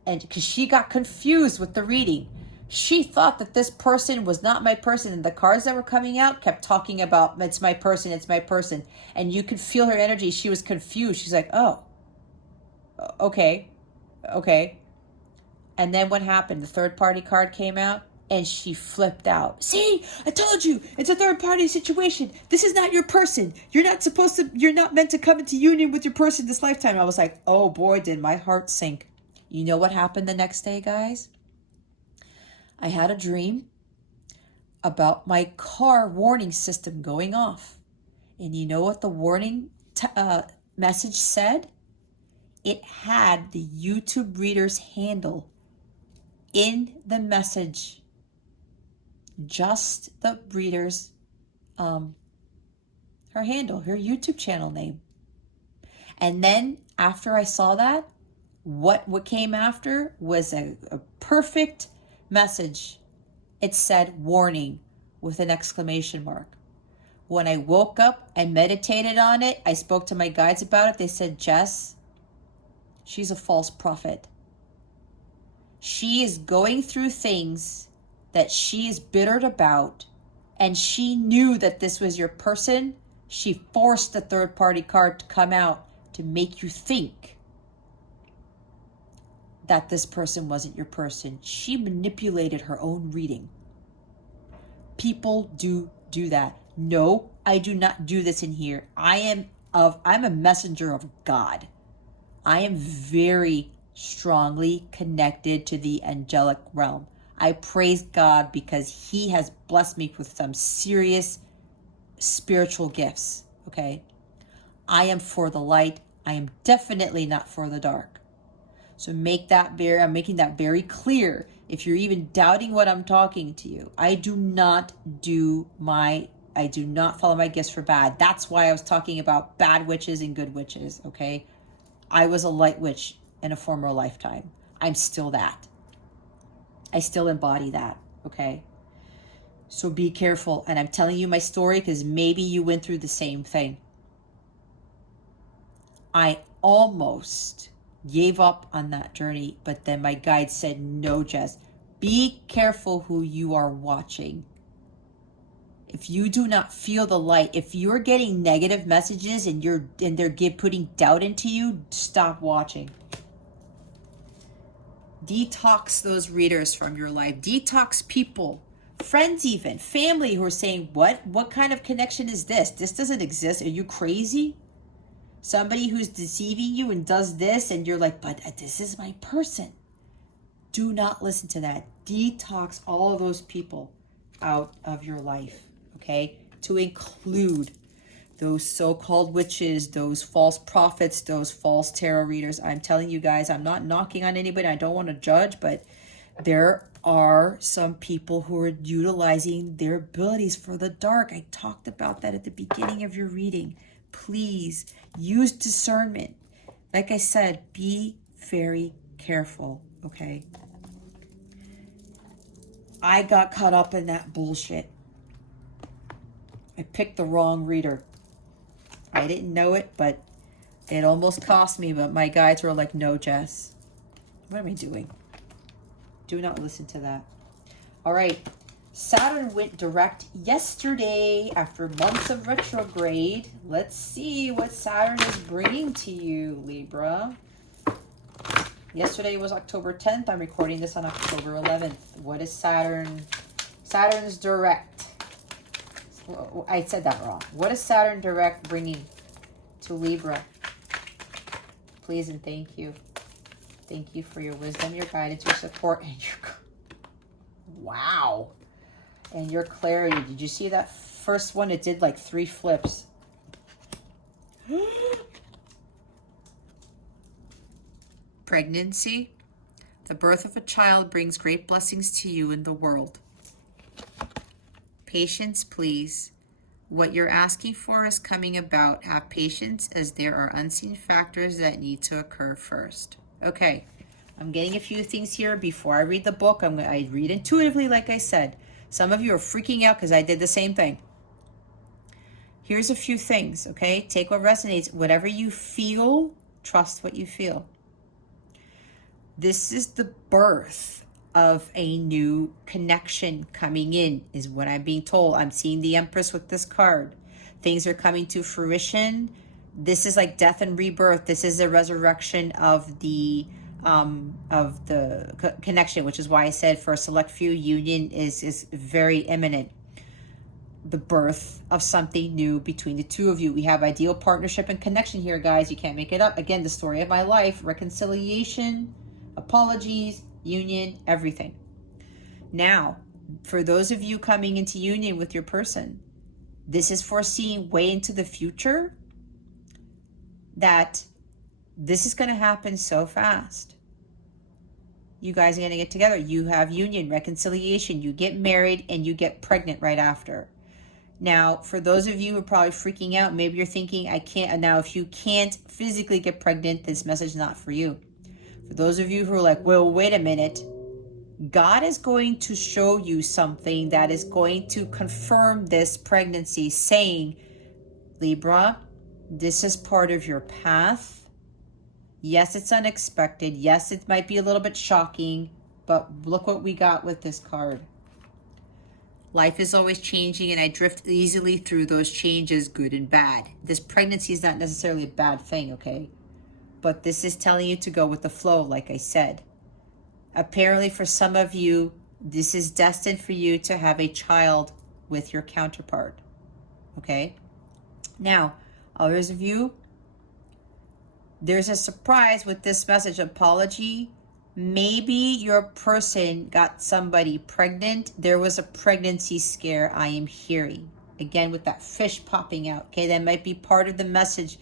and because she got confused with the reading, she thought that this person was not my person, and the cards that were coming out kept talking about, it's my person, it's my person, and you could feel her energy. She was confused. She's like, oh, okay. And then what happened? The third-party card came out, and she flipped out. See, I told you, it's a third-party situation. This is not your person. You're not meant to come into union with your person this lifetime. I was like, oh boy, did my heart sink. You know what happened the next day, guys? I had a dream about my car warning system going off. And you know what the warning message said? It had the YouTube reader's handle in the message. Just the reader's, her handle, her YouTube channel name. And then after I saw that, what came after was a perfect message. It said warning with an exclamation mark. When I woke up and meditated on it, I spoke to my guides about it. They said, Jess, she's a false prophet. She is going through things that she is bittered about, and she knew that this was your person. She forced the third-party card to come out to make you think that this person wasn't your person. She manipulated her own reading. People do that. No, I do not do this in here. I'm a messenger of God. I am very strongly connected to the angelic realm. I praise God because he has blessed me with some serious spiritual gifts, okay? I am for the light. I am definitely not for the dark. So I'm making that very clear. If you're even doubting what I'm talking to you, I do not follow my gifts for bad. That's why I was talking about bad witches and good witches, okay? I was a light witch in a former lifetime. I'm still that. I still embody that, okay? So be careful. And I'm telling you my story because maybe you went through the same thing. I almost gave up on that journey, but then my guide said, no, Jess, be careful who you are watching. If you do not feel the light, if you're getting negative messages and they're putting doubt into you, stop watching. Detox those readers from your life. Detox people, friends even, family who are saying, what kind of connection is this? This doesn't exist. Are you crazy? Somebody who's deceiving you and does this, and you're like, but this is my person. Do not listen to that. Detox all of those people out of your life, okay? To include those so-called witches, those false prophets, those false tarot readers. I'm telling you guys, I'm not knocking on anybody. I don't want to judge, but there are some people who are utilizing their abilities for the dark. I talked about that at the beginning of your reading. Please use discernment. Like I said, be very careful, okay? I got caught up in that bullshit. I picked the wrong reader. I didn't know it, but it almost cost me. But my guides were like, no, Jess. What am I doing? Do not listen to that. All right. Saturn went direct yesterday after months of retrograde. Let's see what Saturn is bringing to you, Libra. Yesterday was October 10th. I'm recording this on October 11th. What is Saturn? Saturn's direct. I said that wrong. What is Saturn direct bringing to Libra? Please and thank you. Thank you for your wisdom, your guidance, your support, and your... Wow. And your clarity. Did you see that first one? It did like 3 flips. Pregnancy. The birth of a child brings great blessings to you in the world. Patience, please. What you're asking for is coming about. Have patience, as there are unseen factors that need to occur first. Okay, I'm getting a few things here before I read the book. I read intuitively, like I said. Some of you are freaking out because I did the same thing. Here's a few things, okay? Take what resonates. Whatever you feel, trust what you feel. This is the birth of a new connection coming in, is what I'm being told. I'm seeing the Empress with this card. Things are coming to fruition. This is like death and rebirth. This is the resurrection of the connection, which is why I said for a select few, union is very imminent. The birth of something new between the two of you. We have ideal partnership and connection here, guys. You can't make it up. Again, the story of my life, reconciliation, apologies, union, everything. Now, for those of you coming into union with your person, this is foreseeing way into the future that this is going to happen so fast. You guys are going to get together. You have union, reconciliation, you get married, and you get pregnant right after. Now, for those of you who are probably freaking out, maybe you're thinking, I can't. Now, if you can't physically get pregnant, this message is not for you. For those of you who are like, well, wait a minute. God is going to show you something that is going to confirm this pregnancy, saying, Libra, this is part of your path. Yes, it's unexpected. Yes, it might be a little bit shocking, but look what we got with this card. Life is always changing, and I drift easily through those changes, good and bad. This pregnancy is not necessarily a bad thing, okay? But this is telling you to go with the flow, like I said. Apparently, for some of you, this is destined for you to have a child with your counterpart, okay? Now, others of you, there's a surprise with this message. Apology. Maybe your person got somebody pregnant. There was a pregnancy scare I am hearing. Again, with that fish popping out, okay? That might be part of the message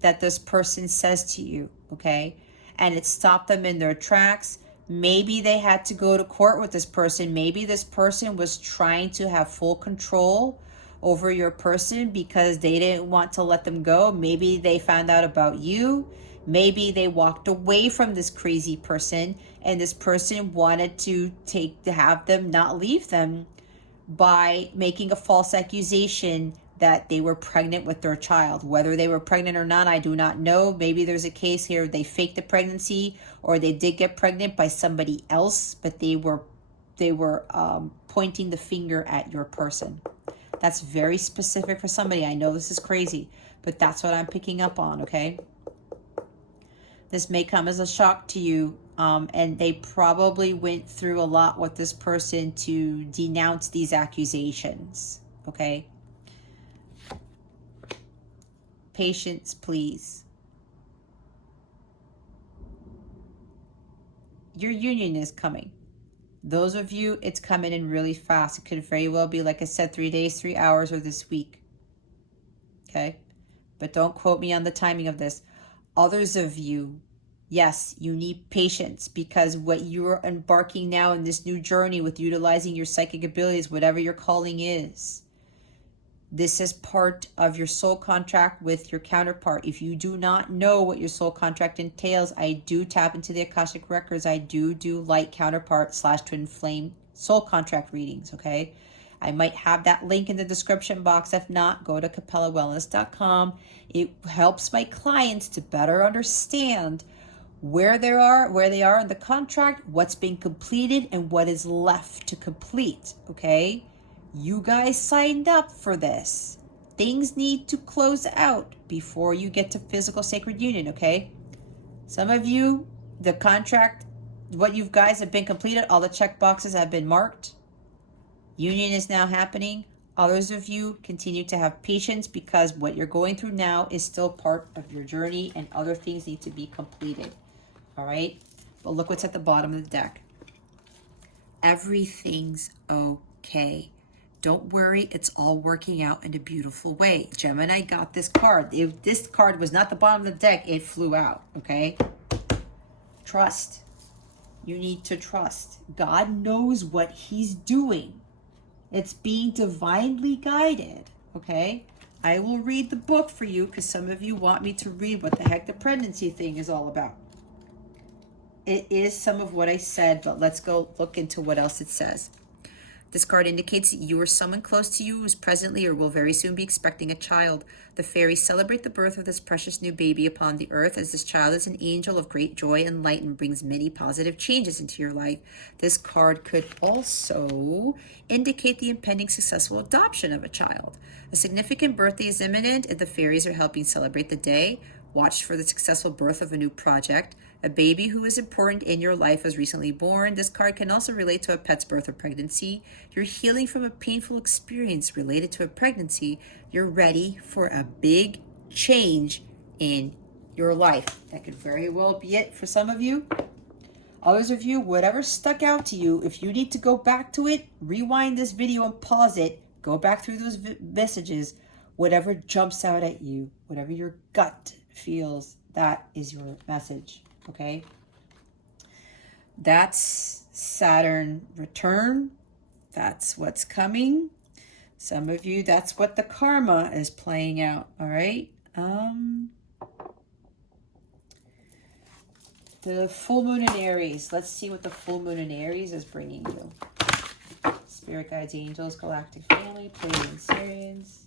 that this person says to you, okay? And it stopped them in their tracks. Maybe they had to go to court with this person. Maybe this person was trying to have full control over your person because they didn't want to let them go. Maybe they found out about you. Maybe they walked away from this crazy person, and this person wanted to have them not leave them by making a false accusation that they were pregnant with their child. Whether they were pregnant or not, I do not know. Maybe there's a case here they faked the pregnancy, or they did get pregnant by somebody else, but they were pointing the finger at your person. That's very specific for somebody. I know this is crazy, but that's what I'm picking up on, okay? This may come as a shock to you, and they probably went through a lot with this person to denounce these accusations, okay? Patience, please. your union is coming. Those of you, it's coming in really fast. It could very well be, like I said, 3 days, 3 hours, or this week. Okay? But don't quote me on the timing of this. Others of you, yes, you need patience, because what you're embarking now in this new journey with utilizing your psychic abilities, whatever your calling is, this is part of your soul contract with your counterpart. If you do not know what your soul contract entails, I do tap into the Akashic Records. I do light counterpart / twin flame soul contract readings, okay? I might have that link in the description box. If not, go to capellawellness.com. It helps my clients to better understand where they are in the contract, what's being completed, and what is left to complete, okay? You guys signed up for this. Things need to close out before you get to physical sacred union, okay? Some of you, the contract, what you guys have been completed, all the check boxes have been marked. Union is now happening. Others of you continue to have patience, because what you're going through now is still part of your journey, and other things need to be completed, all right? But look what's at the bottom of the deck. Everything's okay. Don't worry, it's all working out in a beautiful way. Gemini got this card. If this card was not the bottom of the deck, it flew out, okay? Trust. You need to trust. God knows what he's doing. It's being divinely guided, okay? I will read the book for you, because some of you want me to read what the heck the pregnancy thing is all about. It is some of what I said, but let's go look into what else it says. This card indicates that you or someone close to you is presently or will very soon be expecting a child. The fairies celebrate the birth of this precious new baby upon the earth, as this child is an angel of great joy and light and brings many positive changes into your life. This card could also indicate the impending successful adoption of a child. A significant birthday is imminent, and the fairies are helping celebrate the day. Watch for the successful birth of a new project. A baby who is important in your life was recently born. This card can also relate to a pet's birth or pregnancy. You're healing from a painful experience related to a pregnancy. You're ready for a big change in your life. That could very well be it for some of you. Others of you, whatever stuck out to you, if you need to go back to it, rewind this video and pause it. Go back through those messages. Whatever jumps out at you, whatever your gut feels, that is your message. Okay, that's Saturn return. That's what's coming. Some of you, that's what the karma is playing out. All right. The full moon in Aries. Let's see what the full moon in Aries is bringing you. Spirit guides, angels, galactic family, Pleiadian Sirians.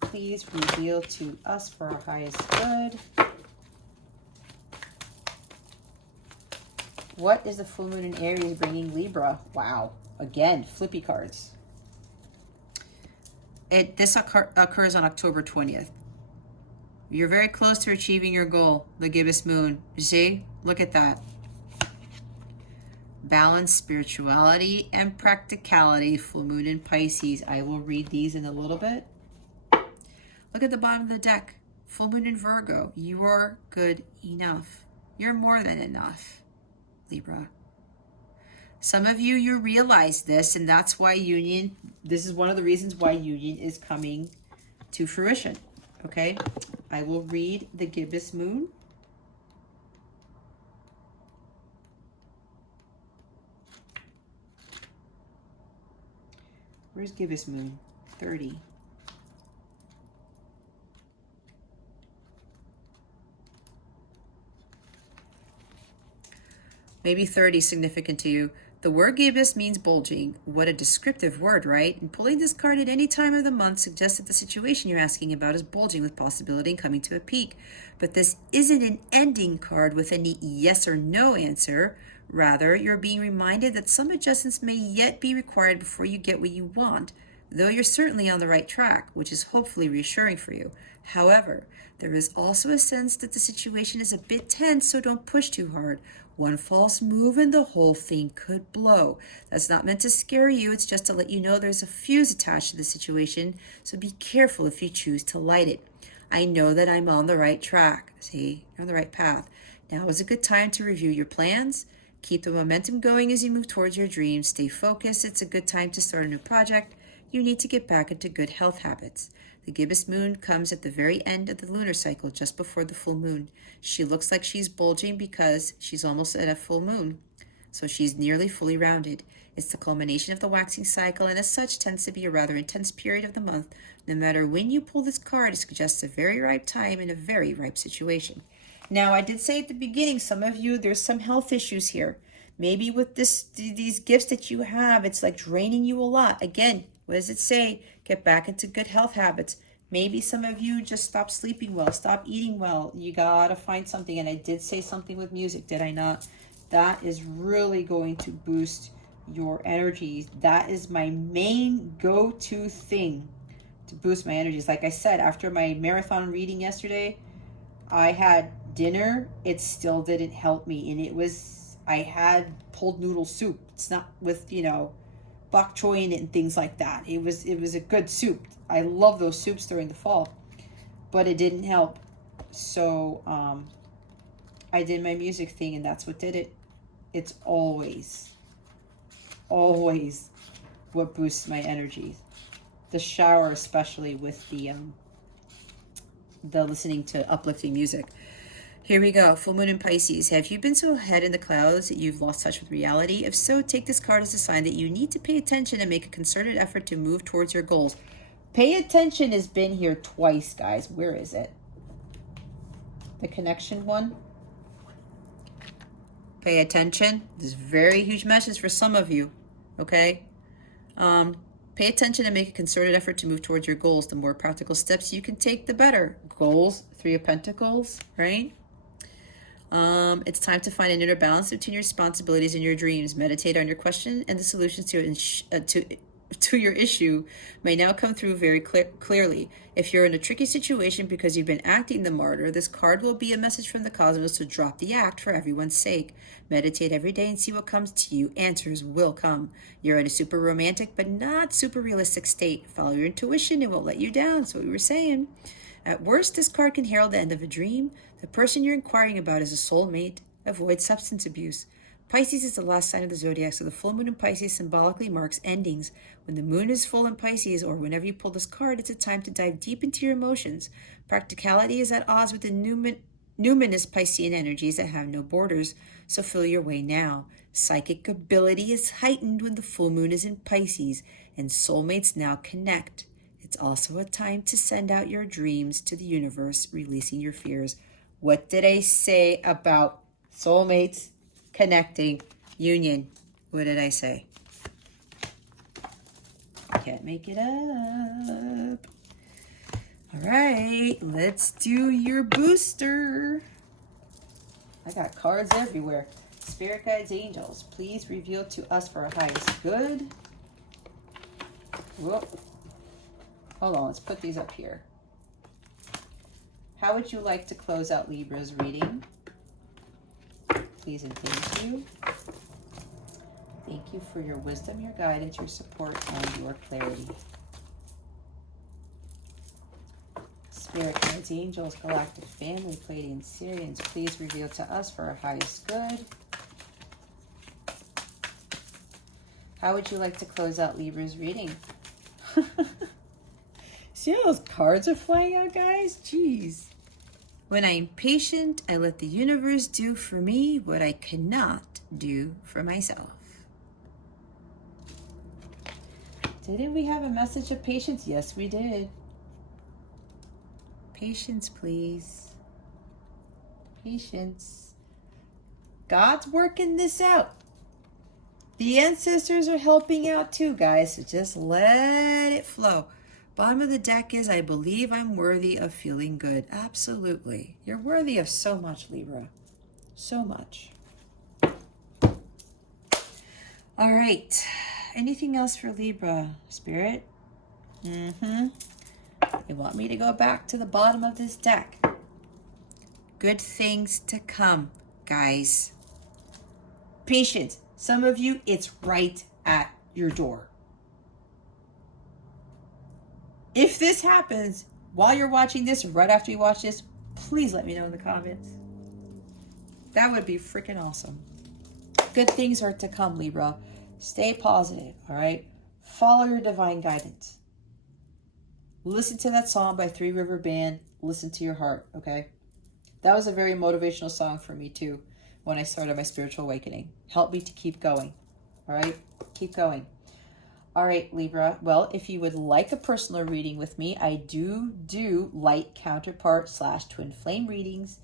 Please reveal to us for our highest good. What is the full moon in Aries bringing Libra? Wow. Again, flippy cards. This occurs on October 20th. You're very close to achieving your goal, the gibbous moon. You see? Look at that. Balance, spirituality, and practicality. Full moon in Pisces. I will read these in a little bit. Look at the bottom of the deck. Full moon in Virgo. You are good enough. You're more than enough, Libra. Some of you, you realize this, and that's why union, this is one of the reasons why union is coming to fruition, okay? I will read the gibbous moon. Where's gibbous moon? 30. Maybe 30 is significant to you. The word gibbous means bulging. What a descriptive word, right? And pulling this card at any time of the month suggests that the situation you're asking about is bulging with possibility and coming to a peak. But this isn't an ending card with any yes or no answer. Rather, you're being reminded that some adjustments may yet be required before you get what you want, though you're certainly on the right track, which is hopefully reassuring for you. However, there is also a sense that the situation is a bit tense, so don't push too hard. One false move and the whole thing could blow. That's not meant to scare you. It's just to let you know there's a fuse attached to the situation, so be careful if you choose to light it. I know that I'm on the right track. See, you're on the right path. Now is a good time to review your plans, Keep the momentum going as you move towards your dreams. Stay focused. It's a good time to start a new project. You need to get back into good health habits. The gibbous moon comes at the very end of the lunar cycle, just before the full moon. She looks like she's bulging because she's almost at a full moon, so she's nearly fully rounded. It's the culmination of the waxing cycle, and as such tends to be a rather intense period of the month. No matter when you pull this card, it suggests a very ripe time and a very ripe situation. Now, I did say at the beginning, some of you, there's some health issues here. Maybe with these gifts that you have, it's like draining you a lot. Again, what does it say? Get back into good health habits. Maybe some of you just stop sleeping well, stop eating well. You gotta find something. And I did say something with music, did I not? That is really going to boost your energies. That is my main go-to thing to boost my energies. Like I said, after my marathon reading yesterday, I had dinner. It still didn't help me. And I had pulled noodle soup. It's not with, bok choy in it and things like that. It was a good soup. I love those soups during the fall, but it didn't help. So I did my music thing, and that's what did it. It's always what boosts my energies. The shower, especially with the listening to uplifting music. Here we go. Full moon in Pisces. Have you been so ahead in the clouds that you've lost touch with reality? If so, take this card as a sign that you need to pay attention and make a concerted effort to move towards your goals. Pay attention has been here twice, guys. Where is it? The connection one. Pay attention. This is a very huge message for some of you. Okay? Pay attention and make a concerted effort to move towards your goals. The more practical steps you can take, the better. Goals, Three of Pentacles, right? It's time to find an inner balance between your responsibilities and your dreams. Meditate on your question, and the solutions to your issue may now come through very clearly. If you're in a tricky situation because you've been acting the martyr, this card will be a message from the cosmos to drop the act for everyone's sake. Meditate every day and see what comes to you. Answers will come. You're in a super romantic but not super realistic state. Follow your intuition. It won't let you down. That's what we were saying. At worst, this card can herald the end of a dream. The person you're inquiring about is a soulmate. Avoid substance abuse. Pisces is the last sign of the zodiac, so the full moon in Pisces symbolically marks endings. When the moon is full in Pisces, or whenever you pull this card, it's a time to dive deep into your emotions. Practicality is at odds with the numinous Piscean energies that have no borders, so feel your way now. Psychic ability is heightened when the full moon is in Pisces, and soulmates now connect. It's also a time to send out your dreams to the universe, releasing your fears. What did I say about soulmates, connecting, union? What did I say? Can't make it up. All right, let's do your booster. I got cards everywhere. Spirit guides, angels, please reveal to us for our highest good. Whoa. Hold on, let's put these up here. How would you like to close out Libra's reading? Please and thank you. Thank you for your wisdom, your guidance, your support, and your clarity. Spirit guides, angels, galactic family, Pleiadian, Syrians, please reveal to us for our highest good. How would you like to close out Libra's reading? See how those cards are flying out, guys? Jeez. When I am patient, I let the universe do for me what I cannot do for myself. Didn't we have a message of patience? Yes, we did. Patience, please. Patience. God's working this out. The ancestors are helping out too, guys. So just let it flow. Bottom of the deck is, I believe I'm worthy of feeling good. Absolutely. You're worthy of so much, Libra. So much. All right. Anything else for Libra, Spirit? They want me to go back to the bottom of this deck. Good things to come, guys. Patience. Some of you, it's right at your door. If this happens while you're watching this, or right after you watch this, please let me know in the comments. That would be freaking awesome. Good things are to come, Libra. Stay positive, all right? Follow your divine guidance. Listen to that song by Three River Band. Listen to your heart, okay? That was a very motivational song for me, too, when I started my spiritual awakening. Helped me to keep going, all right? Keep going. All right, Libra. Well, if you would like a personal reading with me, I do light counterpart / twin flame readings.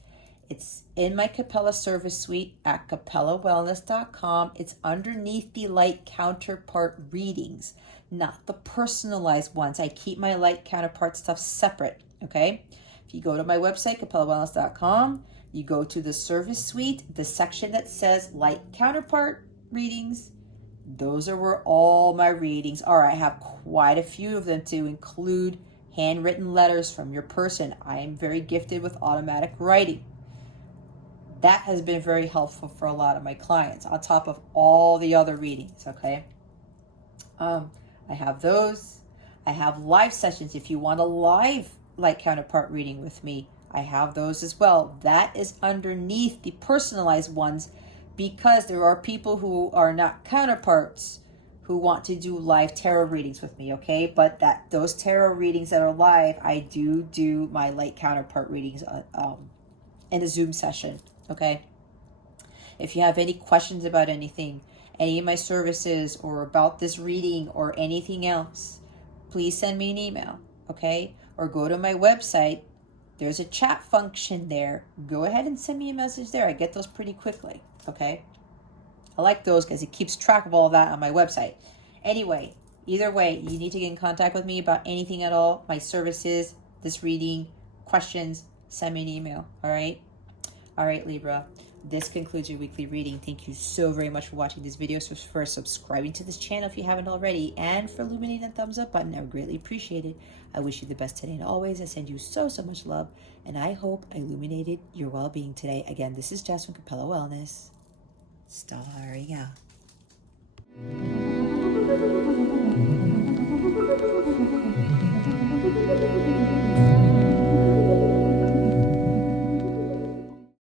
It's in my Capella service suite at capellawellness.com. It's underneath the light counterpart readings, not the personalized ones. I keep my light counterpart stuff separate, okay? If you go to my website, capellawellness.com, you go to the service suite, the section that says light counterpart readings. Those are where all my readings are. I have quite a few of them to include handwritten letters from your person. I am very gifted with automatic writing. That has been very helpful for a lot of my clients, on top of all the other readings, okay? I have those. I have live sessions. If you want a live light counterpart reading with me, I have those as well. That is underneath the personalized ones, because there are people who are not counterparts who want to do live tarot readings with me, okay? But those tarot readings that are live, I do my light counterpart readings in a Zoom session, okay? If you have any questions about anything, any of my services, or about this reading or anything else, please send me an email, okay? Or go to my website. There's a chat function there. Go ahead and send me a message there. I get those pretty quickly, okay? I like those because it keeps track of all that on my website. Anyway, either way, you need to get in contact with me about anything at all, my services, this reading, questions, send me an email, all right? All right, Libra, this concludes your weekly reading. Thank you so very much for watching this video, for subscribing to this channel if you haven't already, and for illuminating that thumbs up button. I would greatly appreciate it. I wish you the best today and always. I send you so much love, and I hope I illuminated your well-being today. Again, this is Jess from Capella Wellness, starring out.